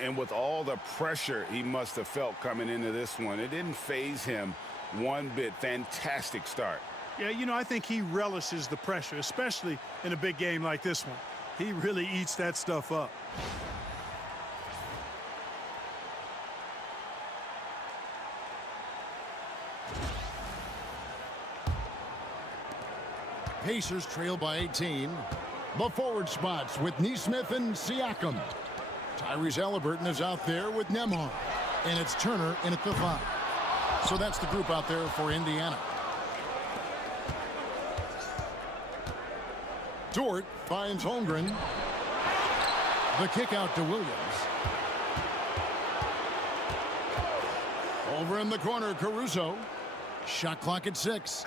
And with all the pressure he must have felt coming into this one, it didn't faze him one bit. Fantastic start. Yeah, you know, I think he relishes the pressure, especially in a big game like this one. He really eats that stuff up. Pacers trail by 18. The forward spots with Nesmith and Siakam. Tyrese Halliburton is out there with Nembhard. And it's Turner in at the 5. So that's the group out there for Indiana. Dort finds Holmgren. The kick out to Williams. Over in the corner, Caruso. Shot clock at 6.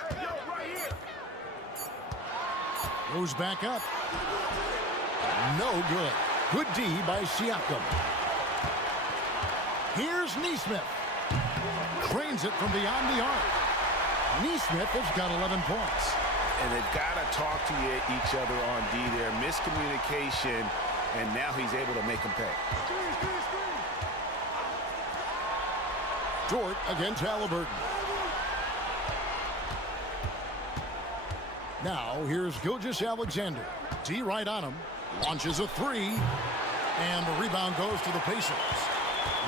Goes back up. No good. Good D by Siakam. Here's Nesmith. Cranes it from beyond the arc. Nesmith has got 11 points. And they've got to talk to each other on D there. Miscommunication, and now he's able to make them pay. Dort against Halliburton. Now here's Gilgeous-Alexander. D right on him. Launches a three. And the rebound goes to the Pacers.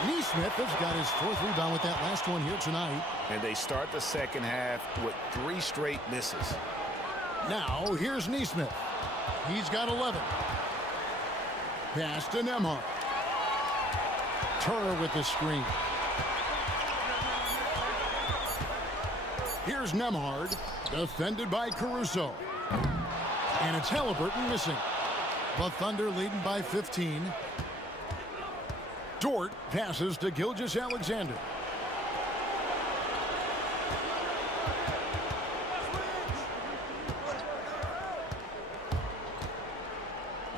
Nesmith has got his 4th rebound with that last one here tonight. And they start the second half with 3 straight misses. Now here's Nesmith. He's got 11. Pass to Nembhard. Turner with the screen. Here's Nembhard, defended by Caruso. And it's Halliburton missing. The Thunder leading by 15. Dort passes to Gilgeous-Alexander.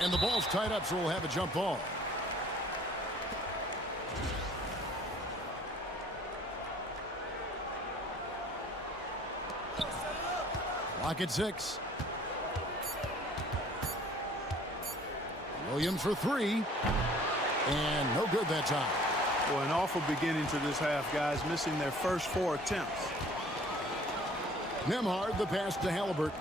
And the ball's tied up, so we'll have a jump ball. Clock at 6. Williams for 3. And no good that time. Well, an awful beginning to this half, guys, missing their first 4 attempts. Nembhard, the pass to Halliburton.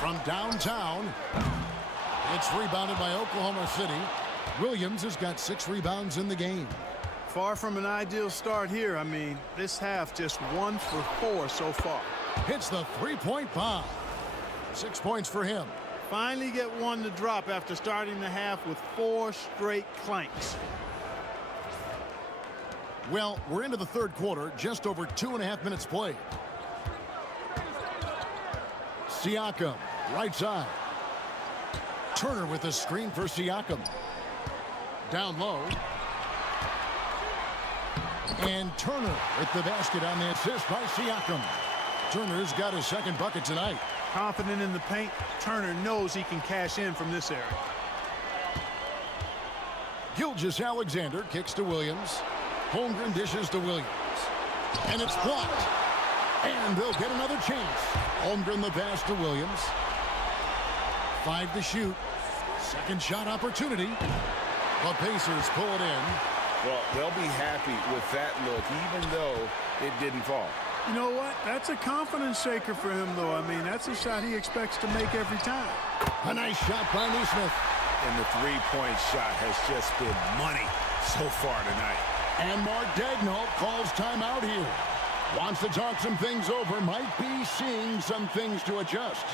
From downtown, it's rebounded by Oklahoma City. Williams has got 6 rebounds in the game. Far from an ideal start here. I mean, this half just 1 for 4 so far. Hits the 3-point bomb. 6 points for him. Finally get one to drop after starting the half with 4 straight clanks. Well, we're into the 3rd quarter, just over 2.5 minutes played. Siakam, right side. Turner with a screen for Siakam. Down low. And Turner with the basket on the assist by Siakam. Turner's got his 2nd bucket tonight. Confident in the paint, Turner knows he can cash in from this area. Gilgeous-Alexander kicks to Williams. Holmgren dishes to Williams. And it's blocked. And they'll get another chance. Holmgren the pass to Williams. 5 to shoot. 2nd shot opportunity. The Pacers pull it in. Well, they'll be happy with that look, even though it didn't fall. You know what? That's a confidence shaker for him, though. I mean, that's a shot he expects to make every time. A nice shot by Nesmith. And the 3-point shot has just been money so far tonight. And Mark Daigneault calls timeout here. Wants to talk some things over. Might be seeing some things to adjust.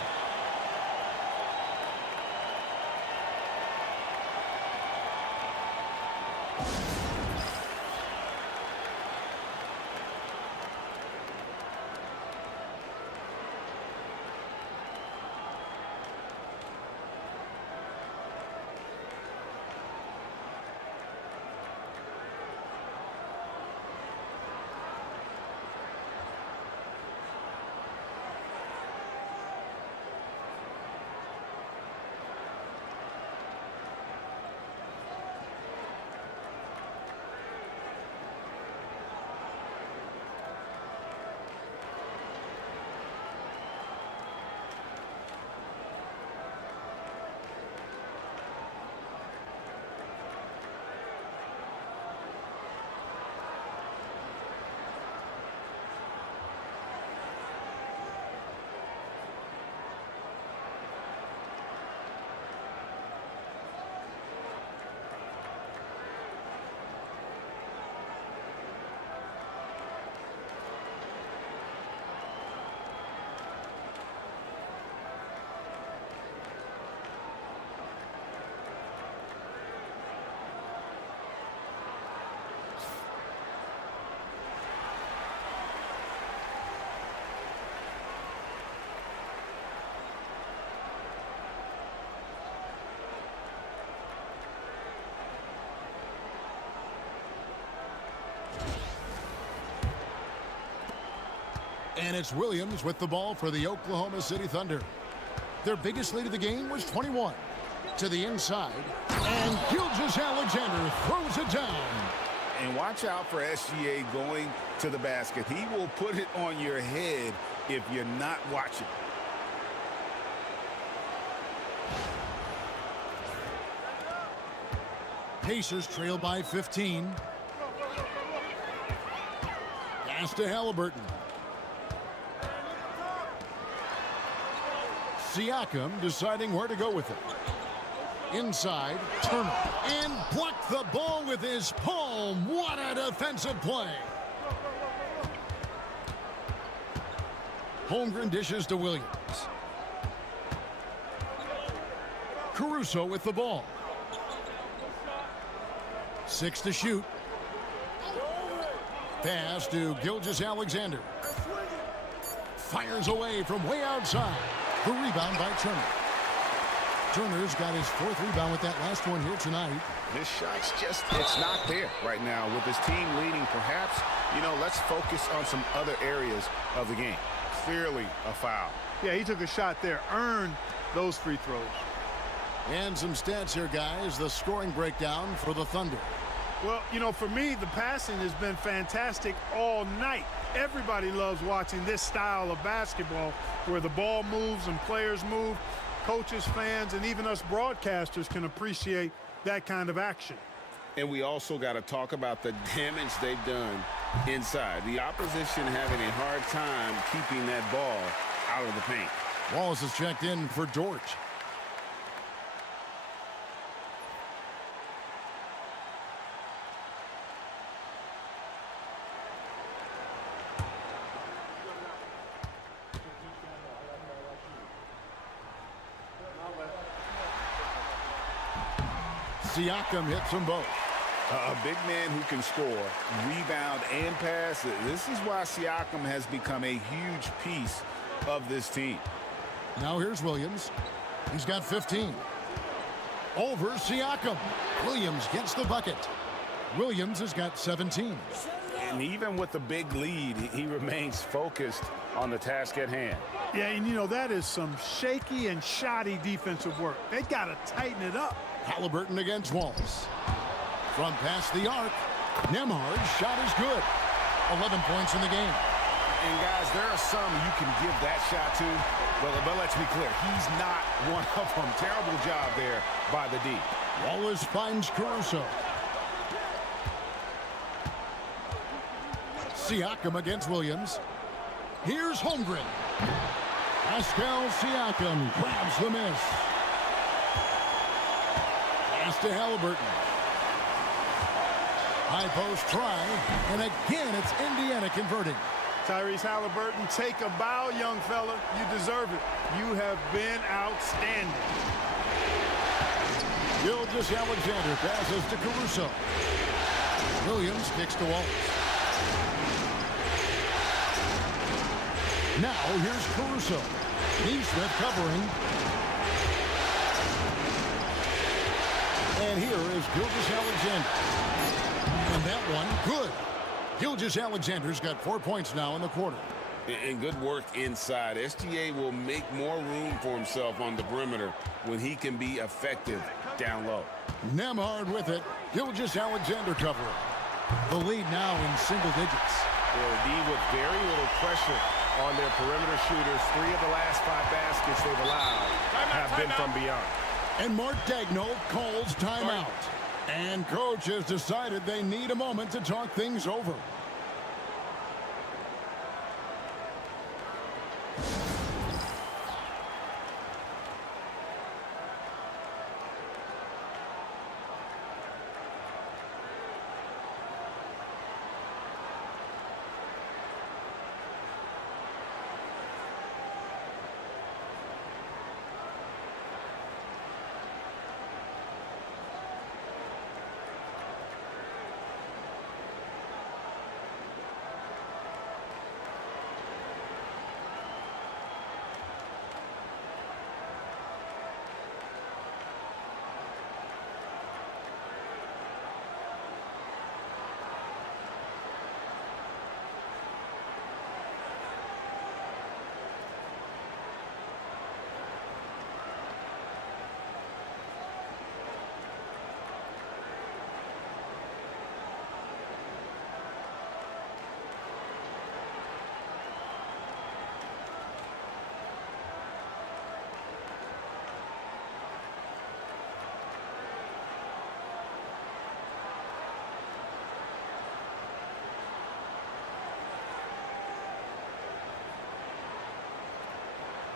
And it's Williams with the ball for the Oklahoma City Thunder. Their biggest lead of the game was 21. To the inside. And Gilgeous-Alexander throws it down. And watch out for SGA going to the basket. He will put it on your head if you're not watching. Pacers trail by 15. Pass to Halliburton. Siakam deciding where to go with it. Inside, Turner. And blocked the ball with his palm. What a defensive play. Holmgren dishes to Williams. Caruso with the ball. 6 to shoot. Pass to Gilgeous-Alexander. Fires away from way outside. The rebound by Turner. Turner's got his 4th rebound with that last one here tonight. His shot's just, it's not there right now with his team leading. Perhaps, let's focus on some other areas of the game. Clearly a foul. Yeah, he took a shot there, earned those free throws. And some stats here, guys. The scoring breakdown for the Thunder. Well, for me, the passing has been fantastic all night. Everybody loves watching this style of basketball where the ball moves and players move. Coaches, fans, and even us broadcasters can appreciate that kind of action. And we also got to talk about the damage they've done inside. The opposition having a hard time keeping that ball out of the paint. Wallace is checked in for Dort. Siakam hits them both. A big man who can score, rebound, and pass. This is why Siakam has become a huge piece of this team. Now here's Williams. He's got 15. Over Siakam. Williams gets the bucket. Williams has got 17. And even with the big lead, he remains focused on the task at hand. Yeah, and that is some shaky and shoddy defensive work. They got to tighten it up. Halliburton against Wallace. From past the arc, Nembhard's shot is good. 11 points in the game. And guys, there are some you can give that shot to, but let's be clear, he's not one of them. Terrible job there by the D. Wallace finds Caruso. Siakam against Williams. Here's Holmgren. Pascal Siakam grabs the miss. Pass to Halliburton. High post try, and again it's Indiana converting. Tyrese Halliburton, take a bow, young fella. You deserve it. You have been outstanding. Gilgeous-Alexander passes to Caruso. Williams kicks to Wallace. Now here's Caruso. Neesmith covering. And here is Gilgeous-Alexander. And that one, good. Gilgeous-Alexander's got 4 points now in the quarter. And good work inside. SGA will make more room for himself on the perimeter when he can be effective down low. Nembhard with it. Gilgeous-Alexander covering. The lead now in single digits. The D with very little pressure on their perimeter shooters. 3 of the last 5 baskets they've allowed have been from beyond. And Mark Daigneault calls timeout. And coach has decided they need a moment to talk things over.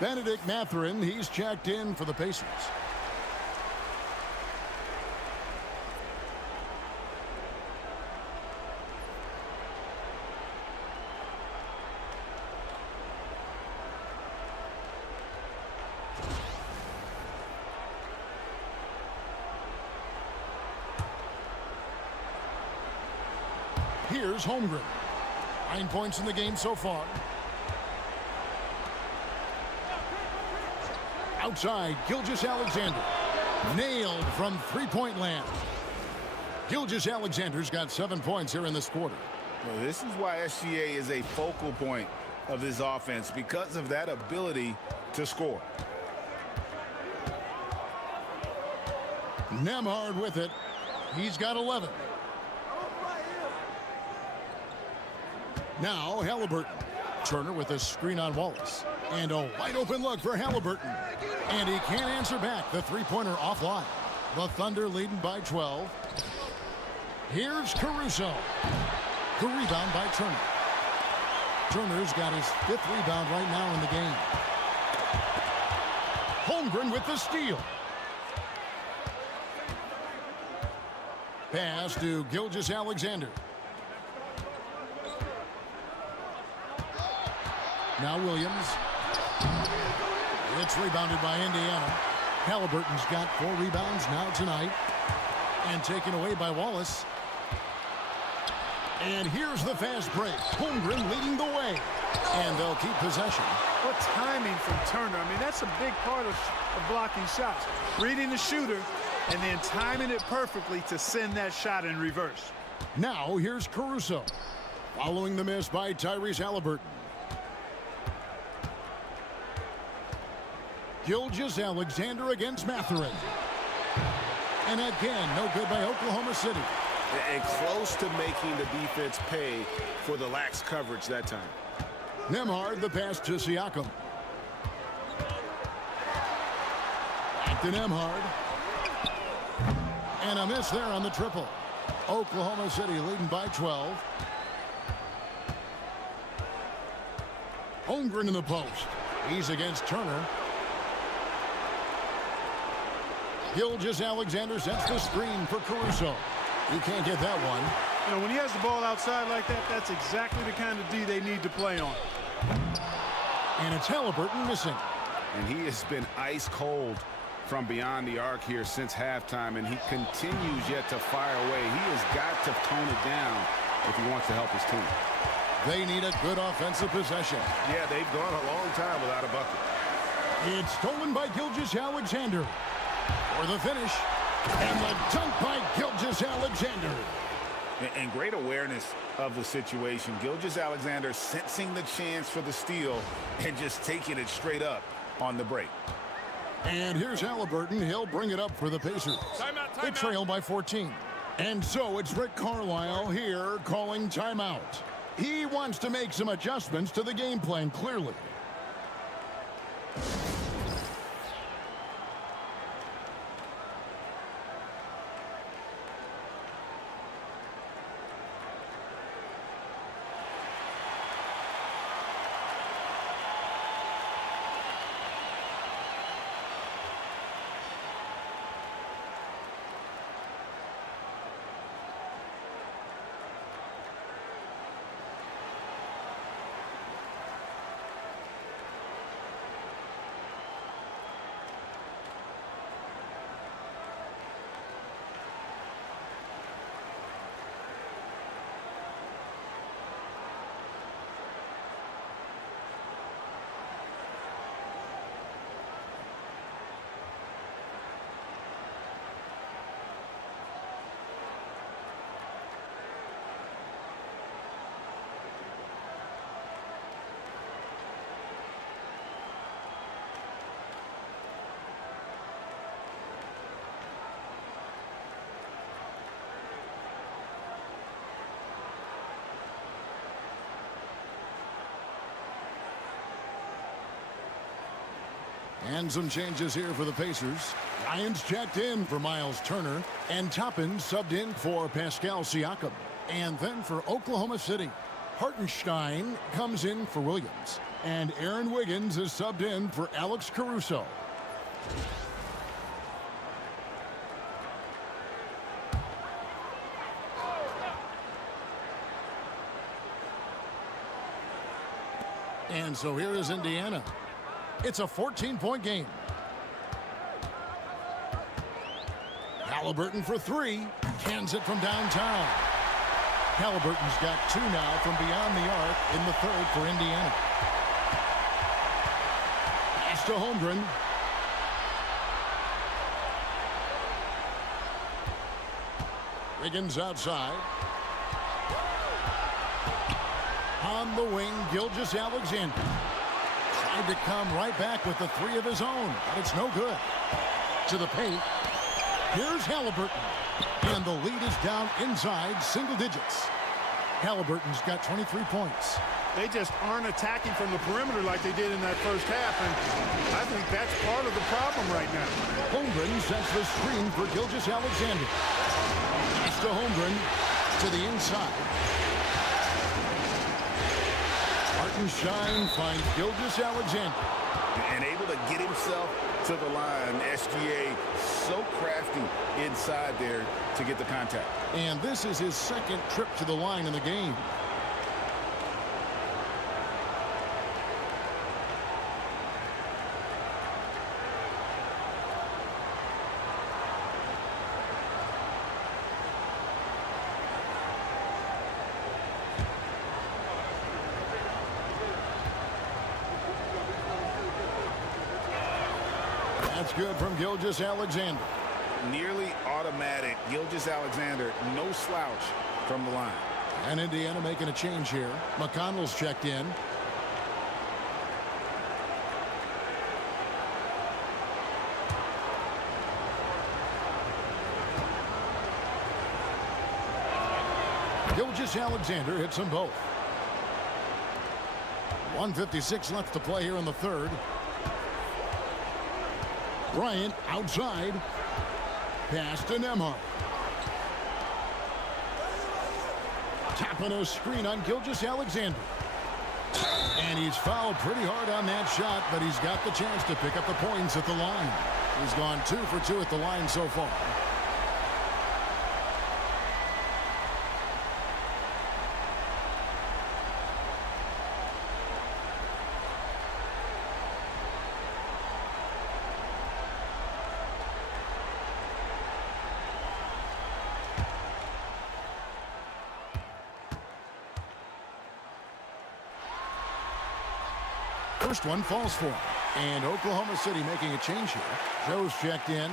Benedict Mathurin, he's checked in for the Pacers. Here's Holmgren. 9 points in the game so far. Outside, Gilgeous-Alexander. Nailed from three-point land. Gilgeous-Alexander's got 7 points here in this quarter. Well, this is why SGA is a focal point of this offense, because of that ability to score. Nembhard with it. He's got 11. Now Halliburton. Turner with a screen on Wallace. And a wide open look for Halliburton. And he can't answer back. The three-pointer offline. The Thunder leading by 12. Here's Caruso. The rebound by Turner. Turner's got his 5th rebound right now in the game. Holmgren with the steal. Pass to Gilgeous-Alexander. Now Williams. It's rebounded by Indiana. Halliburton's got 4 rebounds now tonight. And taken away by Wallace. And here's the fast break. Holmgren leading the way. And they'll keep possession. What timing from Turner. I mean, that's a big part of blocking shots. Reading the shooter and then timing it perfectly to send that shot in reverse. Now here's Caruso. Following the miss by Tyrese Halliburton. Gilgeous-Alexander against Mathurin. And again, no good by Oklahoma City. And close to making the defense pay for the lax coverage that time. Nembhard, the pass to Siakam. Back to Nembhard. And a miss there on the triple. Oklahoma City leading by 12. Holmgren in the post. He's against Turner. Gilgeous-Alexander sets the screen for Caruso. You can't get that one. You know, when he has the ball outside like that, that's exactly the kind of D they need to play on. And it's Halliburton missing. And he has been ice cold from beyond the arc here since halftime, and he continues yet to fire away. He has got to tone it down if he wants to help his team. They need a good offensive possession. Yeah, they've gone a long time without a bucket. It's stolen by Gilgeous-Alexander. For the finish. And the dunk by Gilgeous-Alexander. And great awareness of the situation. Gilgeous-Alexander sensing the chance for the steal and just taking it straight up on the break. And here's Halliburton. He'll bring it up for the Pacers. They trail by 14. And so it's Rick Carlisle here calling timeout. He wants to make some adjustments to the game plan, clearly. And some changes here for the Pacers. Lyons checked in for Miles Turner. And Toppin subbed in for Pascal Siakam. And then for Oklahoma City, Hartenstein comes in for Williams. And Aaron Wiggins is subbed in for Alex Caruso. And so here is Indiana. It's a 14-point game. Halliburton for three. Cans it from downtown. Halliburton's got two now from beyond the arc in the third for Indiana. Pass to Holmgren. Wiggins outside. On the wing, Gilgeous-Alexander. Tried to come right back with the three of his own, but it's no good. To the paint. Here's Halliburton. And the lead is down inside single digits. Halliburton's got 23 points. They just aren't attacking from the perimeter like they did in that first half, and I think that's part of the problem right now. Holmgren sets the screen for Gilgeous-Alexander. Pass to Holmgren to the inside. Hartenstein finds Gilgeous-Alexander. And able to get himself to the line. SGA so crafty inside there to get the contact. And this is his second trip to the line in the game. That's good from Gilgeous-Alexander. Nearly automatic. Gilgeous-Alexander, no slouch from the line. And Indiana making a change here. McConnell's checked in. Gilgeous-Alexander hits them both. 1:56 left to play here in the third. Bryant outside. Pass to Nembhard. Tapping a screen on Gilgeous-Alexander. And he's fouled pretty hard on that shot, but he's got the chance to pick up the points at the line. He's gone 2 for 2 at the line so far. First one falls for him. And Oklahoma City making a change here. Joe's checked in.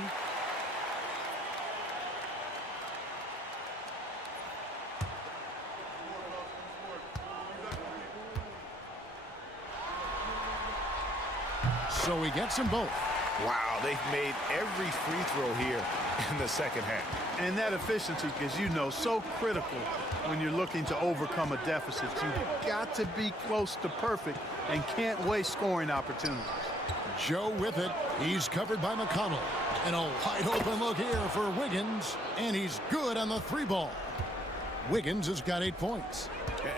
So he gets them both. Wow, they've made every free throw here in the second half. And that efficiency, as you know, so critical when you're looking to overcome a deficit. You've got to be close to perfect and can't waste scoring opportunities. Joe with it. He's covered by McConnell. And a wide open look here for Wiggins. And he's good on the three ball. Wiggins has got 8 points.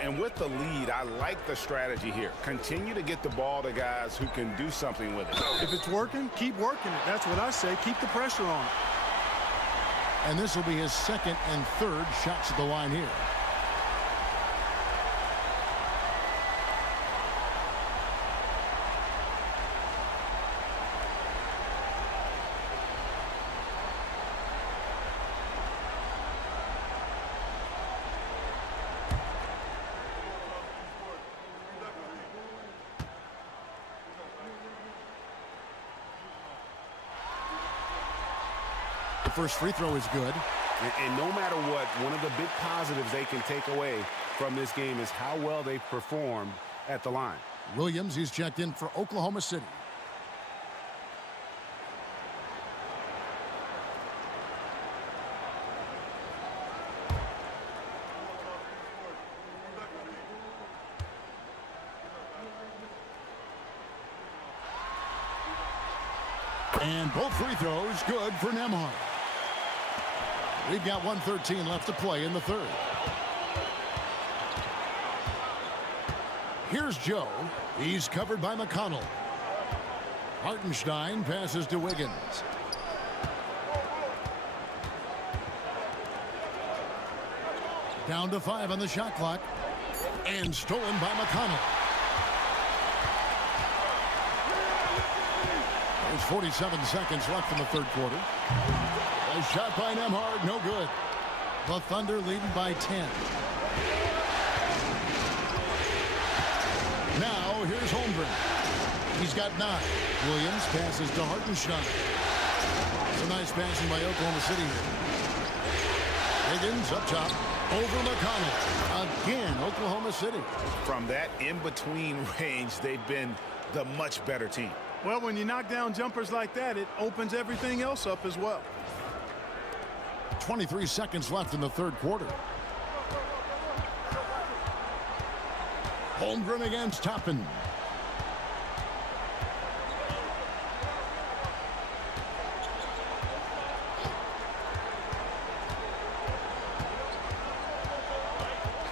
And with the lead, I like the strategy here. Continue to get the ball to guys who can do something with it. If it's working, keep working it. That's what I say. Keep the pressure on it. And this will be his second and third shots at the line here. The first free throw is good. And no matter what, one of the big positives they can take away from this game is how well they performed at the line. Williams, he's checked in for Oklahoma City. And both free throws good for Nembhard. We've got 1:13 left to play in the third. Here's Joe. He's covered by McConnell. Hartenstein passes to Wiggins. Down to 5 on the shot clock. And stolen by McConnell. There's 47 seconds left in the third quarter. A shot by Nembhard, no good. The Thunder leading by 10. Now here's Holmgren. He's got 9. Williams passes to Hartenstein. Some nice passing by Oklahoma City here. Higgins up top. Over McConnell. Again, Oklahoma City. From that in-between range, they've been the much better team. Well, when you knock down jumpers like that, it opens everything else up as well. 23 seconds left in the third quarter. Holmgren against Toppin.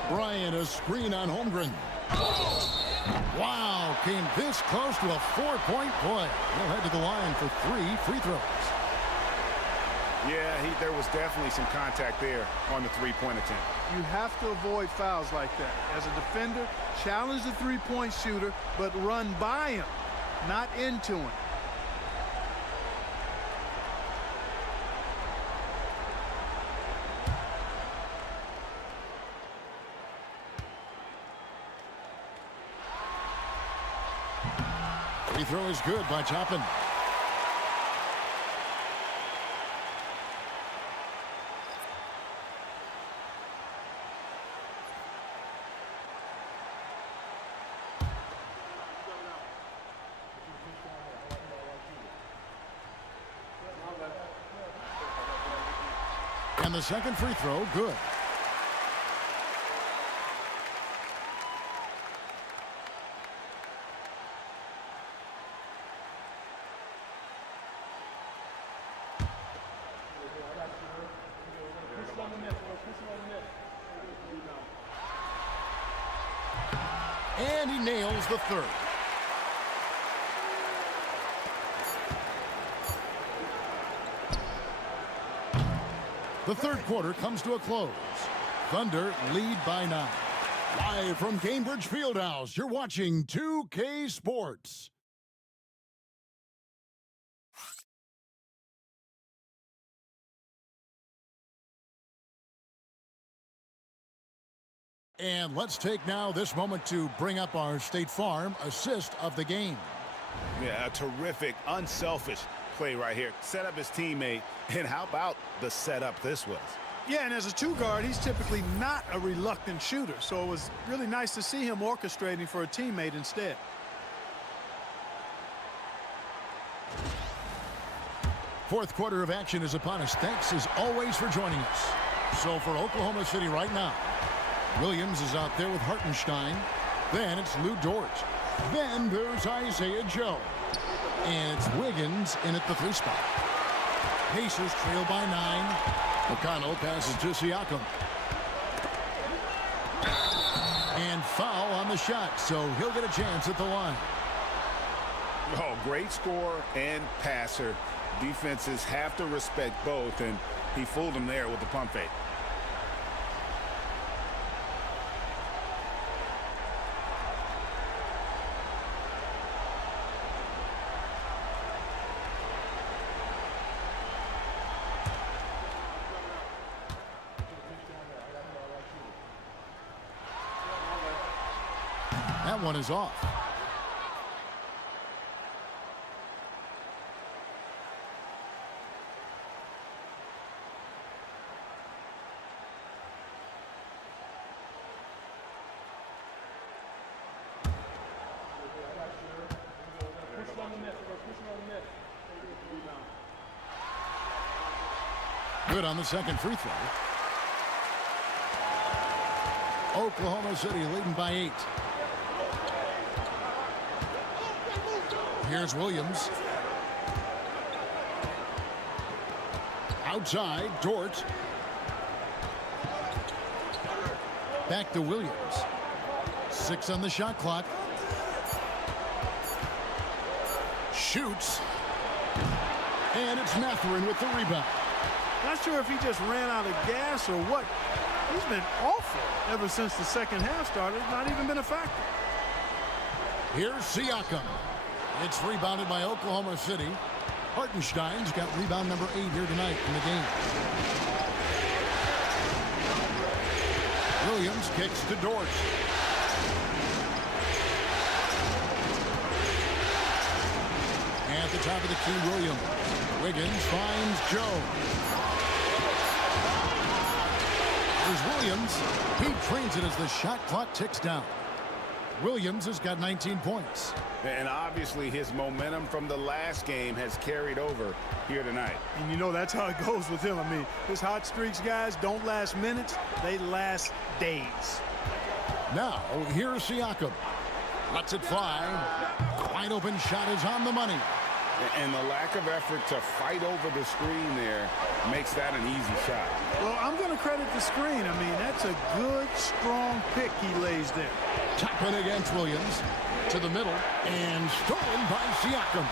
Bryant, a screen on Holmgren. Wow, came this close to a 4-point play. He'll head to the line for 3 free throws. Yeah, there was definitely some contact there on the three-point attempt. You have to avoid fouls like that. As a defender, challenge the three-point shooter, but run by him, not into him. Free throw is good by Toppin. And the second free throw, good. And he nails the third. The third quarter comes to a close. Thunder lead by 9. Live from Cambridge Fieldhouse, you're watching 2K Sports. And let's take now this moment to bring up our State Farm assist of the game. Yeah, a terrific, unselfish play right here. Set up his teammate, and how about the setup this was? Yeah, and as a two-guard, he's typically not a reluctant shooter, so it was really nice to see him orchestrating for a teammate instead. Fourth quarter of action is upon us. Thanks as always for joining us. So for Oklahoma City right now, Williams is out there with Hartenstein. Then it's Lou Dort. Then there's Isaiah Joe. And it's Wiggins in at the 3 spot. Pacers trail by 9. McConnell passes to Siakam. And foul on the shot, so he'll get a chance at the line. Oh, great scorer and passer. Defenses have to respect both, and he fooled them there with the pump fake. That one is off. Good on the second free throw. Oklahoma City leading by 8. Here's Williams. Outside, Dort. Back to Williams. 6 on the shot clock. Shoots. And it's Mathurin with the rebound. Not sure if he just ran out of gas or what. He's been awful ever since the second half started. Not even been a factor. Here's Siakam. It's rebounded by Oklahoma City. Hartenstein's got rebound number 8 here tonight in the game. Williams kicks to Dort. At the top of the key, Williams. Wiggins finds Joe. Here's Williams. He trains it as the shot clock ticks down. Williams has got 19 points. And obviously his momentum from the last game has carried over here tonight. And you know that's how it goes with him. I mean, his hot streaks, guys, don't last minutes. They last days. Now, here's Siakam. Lets it fly. Wide open shot is on the money. And the lack of effort to fight over the screen there makes that an easy shot. Well, I'm going to credit the screen. I mean, that's a good, strong pick he lays there. Toppin against Williams. To the middle. And stolen by Siakam.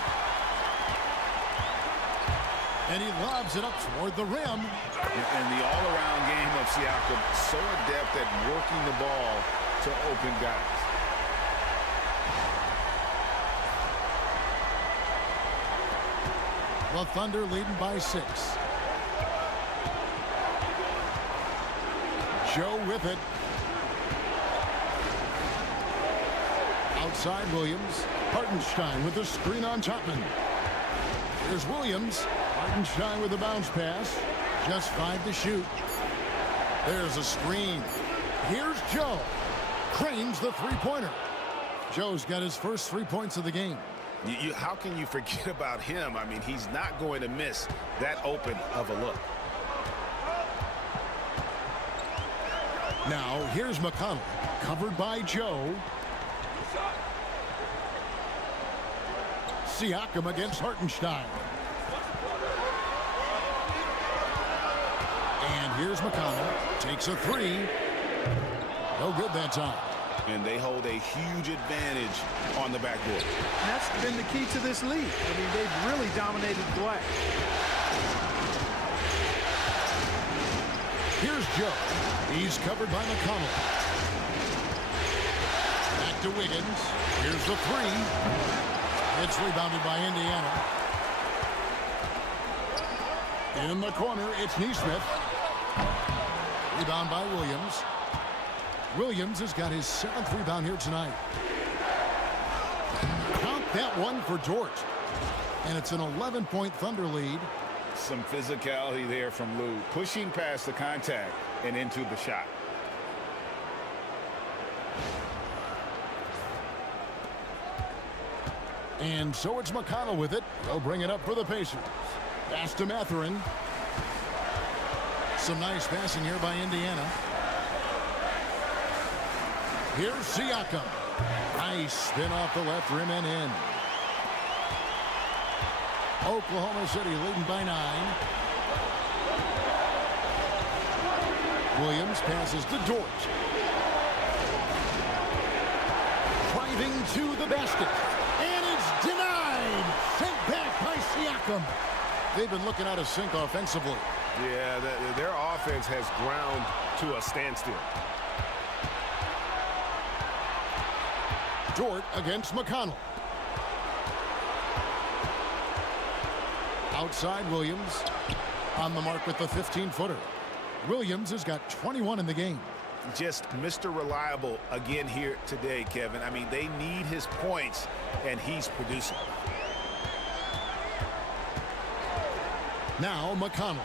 And he lobs it up toward the rim. And the all-around game of Siakam, so adept at working the ball to open guys. The Thunder leading by 6. Joe with it. Outside Williams. Hartenstein with the screen on Topman. Here's Williams. Hartenstein with a bounce pass. Just 5 to shoot. There's a screen. Here's Joe. Cranes the three-pointer. Joe's got his first 3 points of the game. How can you forget about him? I mean, he's not going to miss that open of a look. Now, here's McConnell, covered by Joe. Siakam against Hartenstein. And here's McConnell, takes a 3. No good that time. And they hold a huge advantage on the backboard. And that's been the key to this league. I mean, they've really dominated glass. Here's Joe. He's covered by McConnell. Back to Wiggins. Here's the 3. It's rebounded by Indiana. In the corner, it's Nesmith. Rebound by Williams. Williams has got his 7th rebound here tonight. Count that one for Dort. And it's an 11-point Thunder lead. Some physicality there from Lou, pushing past the contact and into the shot. And so it's McConnell with it. They'll bring it up for the Pacers. Pass to Mathurin. Some nice passing here by Indiana. Here's Siakam. Nice spin off the left rim and in. Oklahoma City leading by 9. Williams passes to Dort. Driving to the basket. And it's denied. Sent back by Siakam. They've been looking out of sync offensively. Yeah, their offense has ground to a standstill. Dort against McConnell. Outside Williams. On the mark with the 15-footer. Williams has got 21 in the game. Just Mr. Reliable again here today, Kevin. I mean, they need his points, and he's producing. Now McConnell.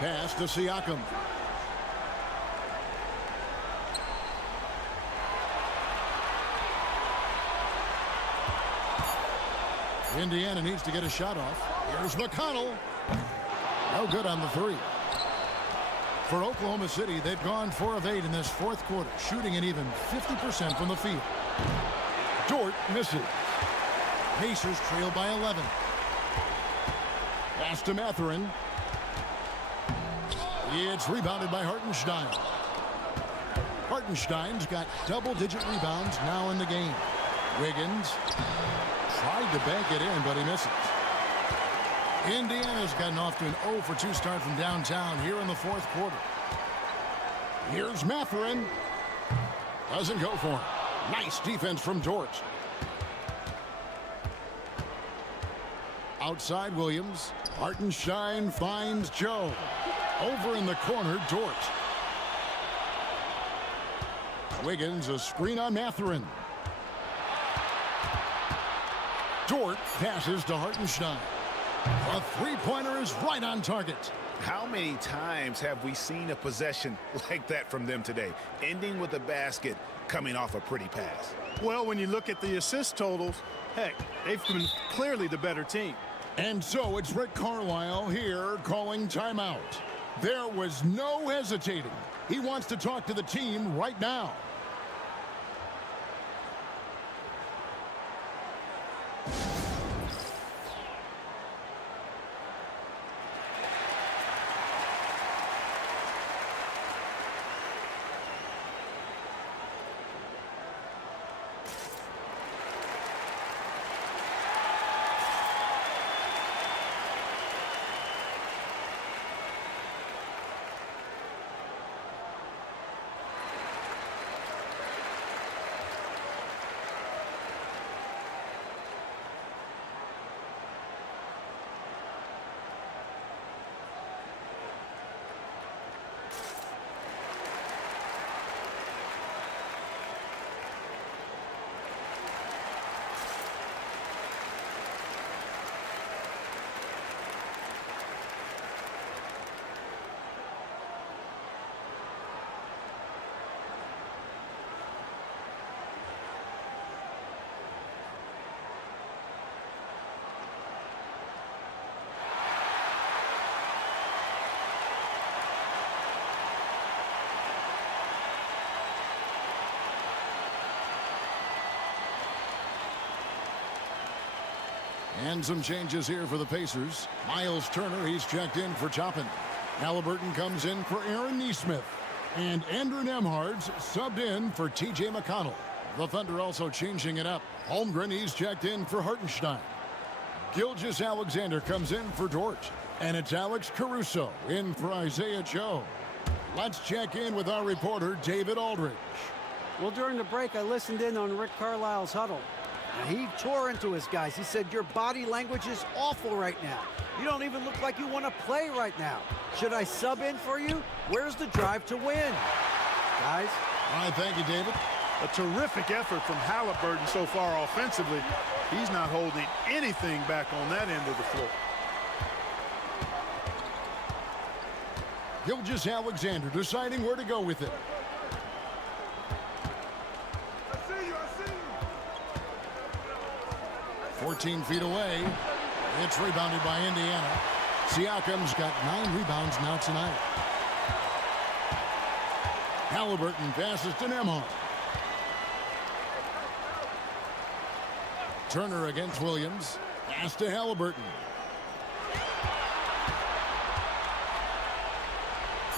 Pass to Siakam. Indiana needs to get a shot off. Here's McConnell. No good on the 3. For Oklahoma City, they've gone 4 of 8 in this 4th quarter, shooting an even 50% from the field. Dort misses. Pacers trail by 11. Pass to Mathurin. It's rebounded by Hartenstein. Hartenstein's got double-digit rebounds now in the game. Wiggins tried to bank it in, but he misses. Indiana's gotten off to an 0-for-2 start from downtown here in the fourth quarter. Here's Mathurin. Doesn't go for him. Nice defense from Dort. Outside Williams. Hartenstein finds Joe. Over in the corner, Dort. Wiggins, a screen on Mathurin. Dort passes to Hartenstein. A three-pointer is right on target. How many times have we seen a possession like that from them today, ending with a basket coming off a pretty pass? Well, when you look at the assist totals, heck, they've been clearly the better team. And so it's Rick Carlisle here calling timeout. There was no hesitating. He wants to talk to the team right now. And some changes here for the Pacers. Miles Turner, he's checked in for Toppin. Halliburton comes in for Aaron Nesmith. And Andrew Nembhard's subbed in for T.J. McConnell. The Thunder also changing it up. Holmgren, he's checked in for Hartenstein. Gilgeous-Alexander comes in for Dort. And it's Alex Caruso in for Isaiah Joe. Let's check in with our reporter, David Aldridge. Well, during the break, I listened in on Rick Carlisle's huddle. He tore into his guys. He said, your body language is awful right now. You don't even look like you want to play right now. Should I sub in for you? Where's the drive to win? Guys? All right, thank you, David. A terrific effort from Halliburton so far offensively. He's not holding anything back on that end of the floor. Gilgeous-Alexander deciding where to go with it. 14 feet away. It's rebounded by Indiana. Siakam's got 9 rebounds now tonight. Halliburton passes to Nembhard. Turner against Williams. Pass to Halliburton.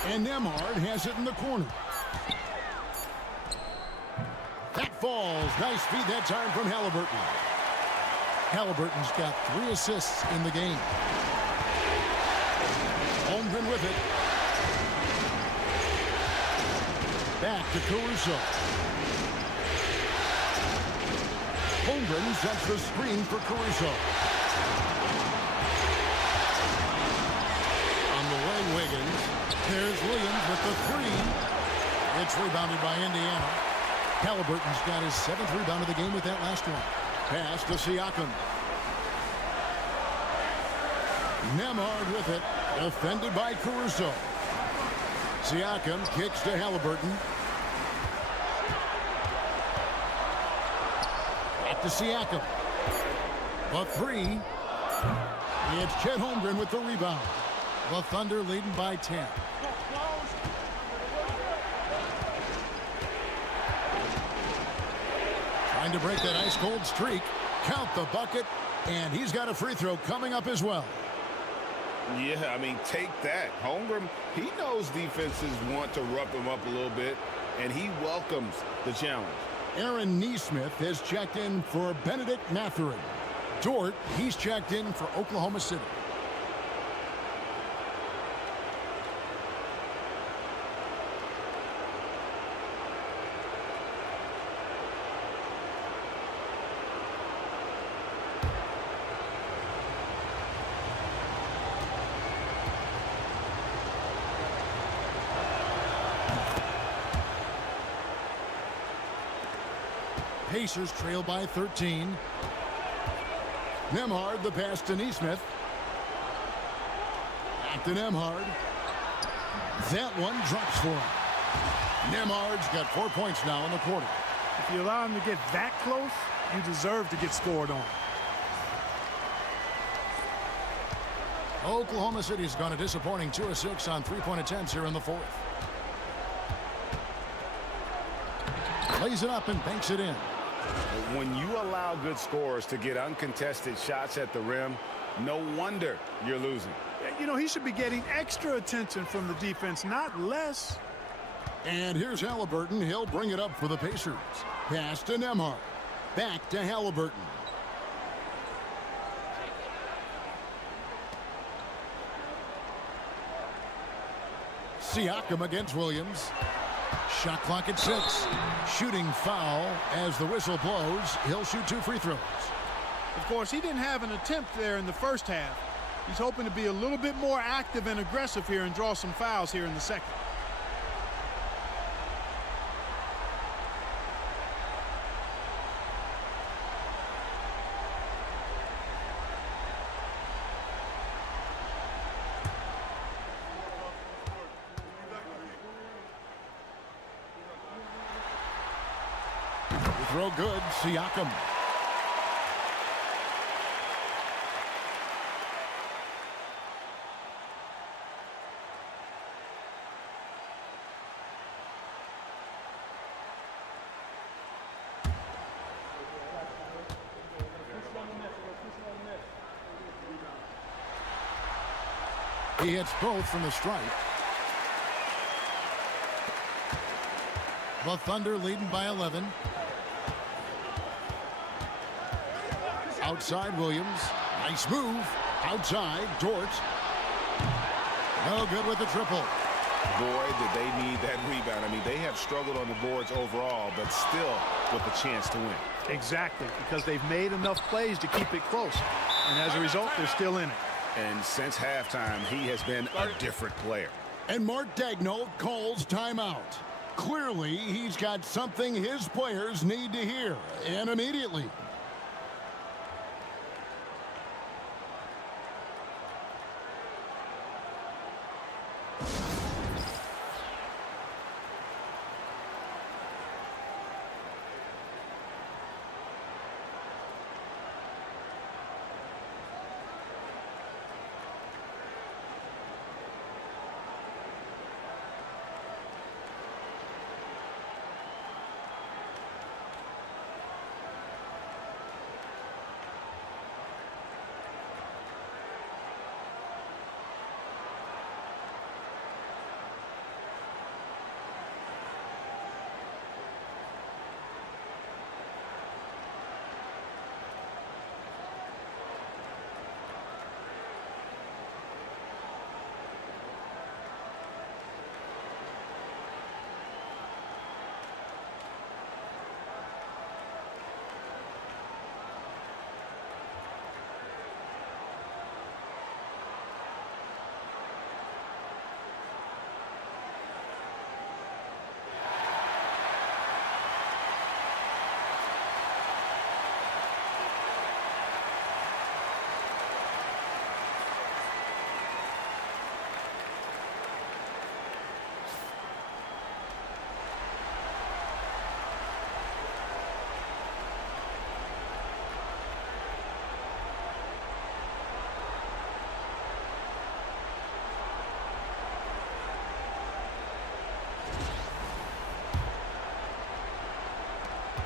And Nembhard has it in the corner. That falls. Nice feed that time from Halliburton. Halliburton's got 3 assists in the game. Holmgren with it. Back to Caruso. Holmgren sets the screen for Caruso. On the way, Wiggins. There's Williams with the 3. It's rebounded by Indiana. Halliburton's got his 7th rebound of the game with that last one. Pass to Siakam. Nembhard with it. Defended by Caruso. Siakam kicks to Halliburton. Back to Siakam. The 3. It's Chet Holmgren with the rebound. The Thunder leading by 10. Trying to break that ice-cold streak. Count the bucket. And he's got a free throw coming up as well. Yeah, I mean, take that. Holmgren, he knows defenses want to rough him up a little bit. and he welcomes the challenge. Aaron Neesmith has checked in for Benedict Mathurin. Dort, he's checked in for Oklahoma City. Pacers trail by 13. Nembhard, the pass to Neesmith. Back to Nembhard. That one drops for him. Nembhard's got 4 points now in the quarter. If you allow him to get that close, you deserve to get scored on. Oklahoma City's gone a disappointing 2 of 6 on three-point attempts here in the fourth. Lays it up and banks it in. When you allow good scorers to get uncontested shots at the rim, no wonder you're losing. You know, he should be getting extra attention from the defense, not less. And here's Halliburton. He'll bring it up for the Pacers. Pass to Nembhard. Back to Halliburton. Siakam against Williams. Shot clock at 6. Shooting foul as the whistle blows. He'll shoot 2 free throws. Of course, he didn't have an attempt there in the first half. He's hoping to be a little bit more active and aggressive here and draw some fouls here in the second. Throw good, Siakam. He hits both from the stripe. The Thunder leading by 11. Outside Williams. Nice move. Outside Dort. No good with the triple. Boy, did they need that rebound. I mean, they have struggled on the boards overall, but still with a chance to win. Exactly, because they've made enough plays to keep it close. And as a result, they're still in it. And since halftime, he has been a different player. And Mark Daigneault calls timeout. Clearly, he's got something his players need to hear, and immediately.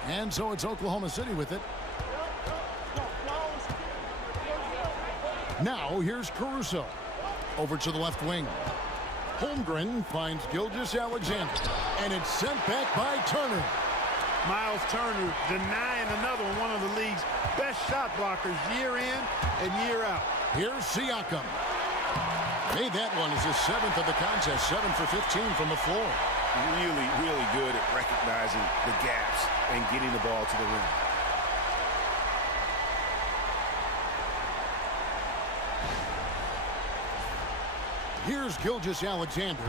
And so it's Oklahoma City with it. Now here's Caruso. Over to the left wing. Holmgren finds Gilgeous-Alexander, and it's sent back by Turner. Miles Turner denying another one of the league's best shot blockers year in and year out. Here's Siakam. Made that one as his 7th of the contest, 7 for 15 from the floor. Really, really good at recognizing the gaps and getting the ball to the rim. Here's Gilgeous-Alexander.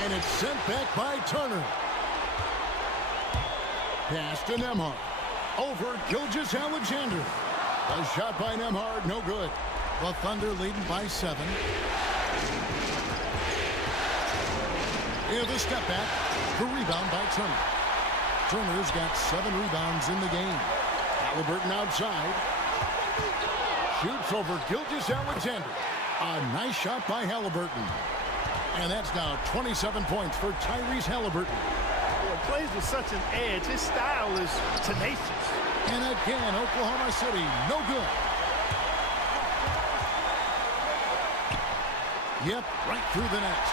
And it's sent back by Turner. Pass to Nembhard. Over Gilgeous-Alexander. A shot by Nembhard, no good. The Thunder leading by 7. Here's the step back. The rebound by Turner. Turner's got 7 rebounds in the game. Halliburton outside. Shoots over Gilgeous-Alexander. A nice shot by Halliburton. And that's now 27 points for Tyrese Halliburton. Boy, plays with such an edge. His style is tenacious. And again, Oklahoma City, no good. Yep, right through the net.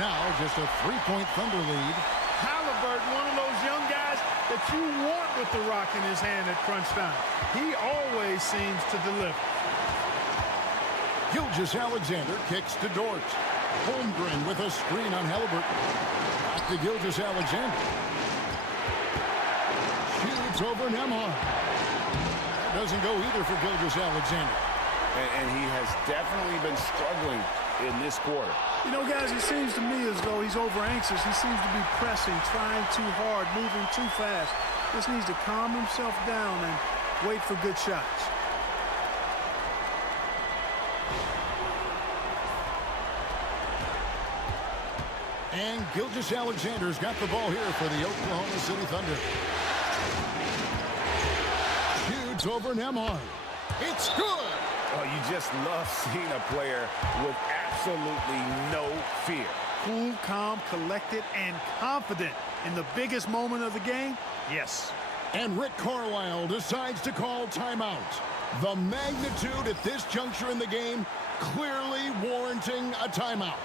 Now just a 3-point Thunder lead. Halliburton, one of those young guys that you want with the rock in his hand at crunch time. He always seems to deliver. Gilgeous-Alexander kicks to Dort. Holmgren with a screen on Halliburton. Back to Gilgeous-Alexander. Shoots over Nembhard. That doesn't go either for Gilgeous-Alexander. And he has definitely been struggling in this quarter. You know, guys, it seems to me as though he's over-anxious. He seems to be pressing, trying too hard, moving too fast. Just needs to calm himself down and wait for good shots. And Gilgeous-Alexander's got the ball here for the Oklahoma City Thunder. Shoots over Nembhard. It's good. Oh, you just love seeing a player with absolutely no fear. Cool, calm, collected, and confident in the biggest moment of the game? Yes. And Rick Carlisle decides to call timeout. The magnitude at this juncture in the game clearly warranting a timeout.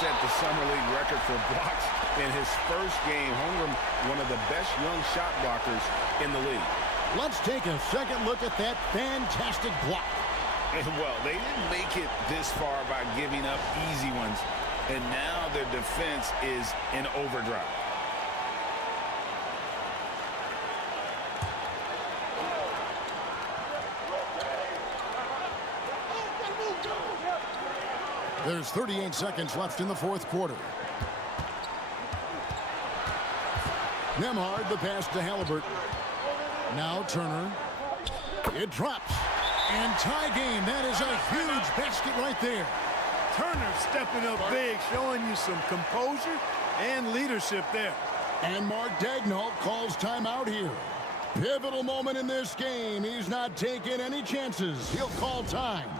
Set the Summer League record for blocks in his first game. Holmgren, one of the best young shot blockers in the league. Let's take a second look at that fantastic block. And well, they didn't make it this far by giving up easy ones, and now their defense is in overdrive. There's 38 seconds left in the fourth quarter. Nembhard, the pass to Halliburton. Now Turner. It drops. And tie game. That is a huge basket right there. Turner stepping up big, showing you some composure and leadership there. And Mark Daigneault calls timeout here. Pivotal moment in this game. He's not taking any chances. He'll call time.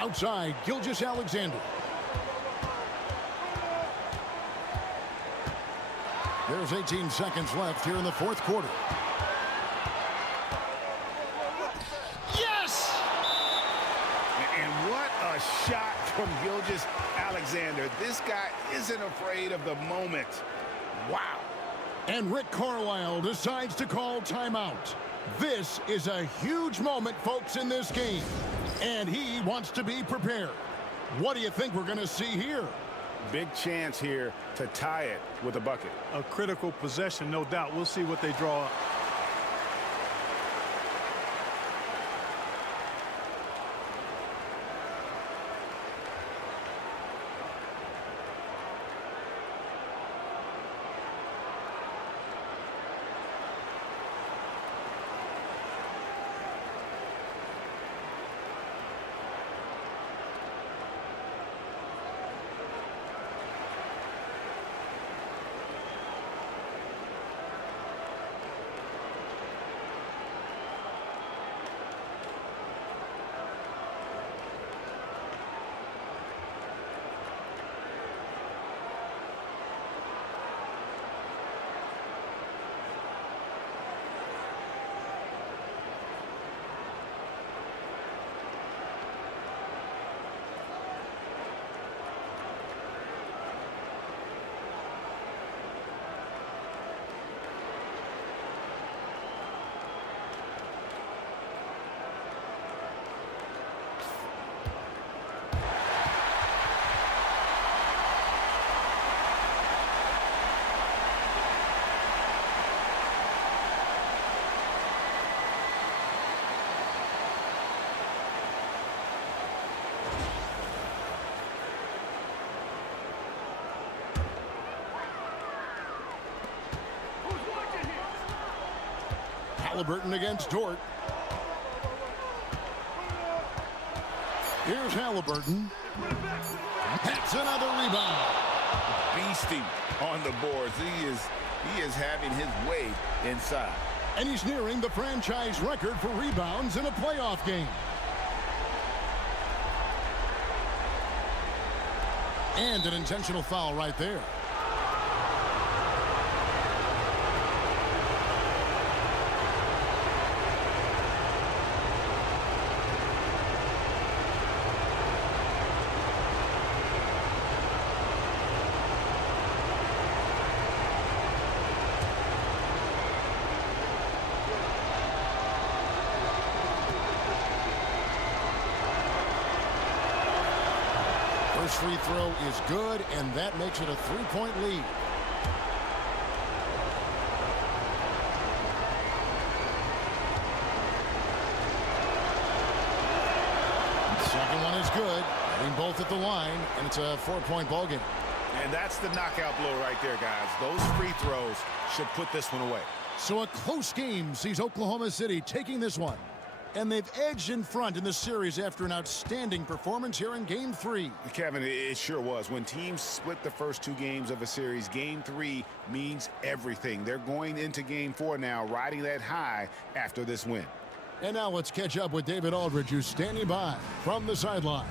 Outside, Gilgeous-Alexander. There's 18 seconds left here in the fourth quarter. Yes! And what a shot from Gilgeous-Alexander. This guy isn't afraid of the moment. Wow. And Rick Carlisle decides to call timeout. This is a huge moment, folks, in this game. And he wants to be prepared. What do you think we're going to see here? Big chance here to tie it with a bucket. A critical possession, no doubt. We'll see what they draw up. Halliburton against Dort. Here's Halliburton. That's another rebound. Beastie on the boards. He is having his way inside. And he's nearing the franchise record for rebounds in a playoff game. And an intentional foul right there. First free throw is good, and that makes it a 3-point lead. Second one is good. Hitting both at the line, and it's a 4-point ball game. And that's the knockout blow right there, guys. Those free throws should put this one away. So a close game sees Oklahoma City taking this one. And they've edged in front in the series after an outstanding performance here in Game 3. Kevin, it sure was. When teams split the first 2 games of a series, Game 3 means everything. They're going into Game 4 now, riding that high after this win. And now let's catch up with David Aldridge, who's standing by from the sideline.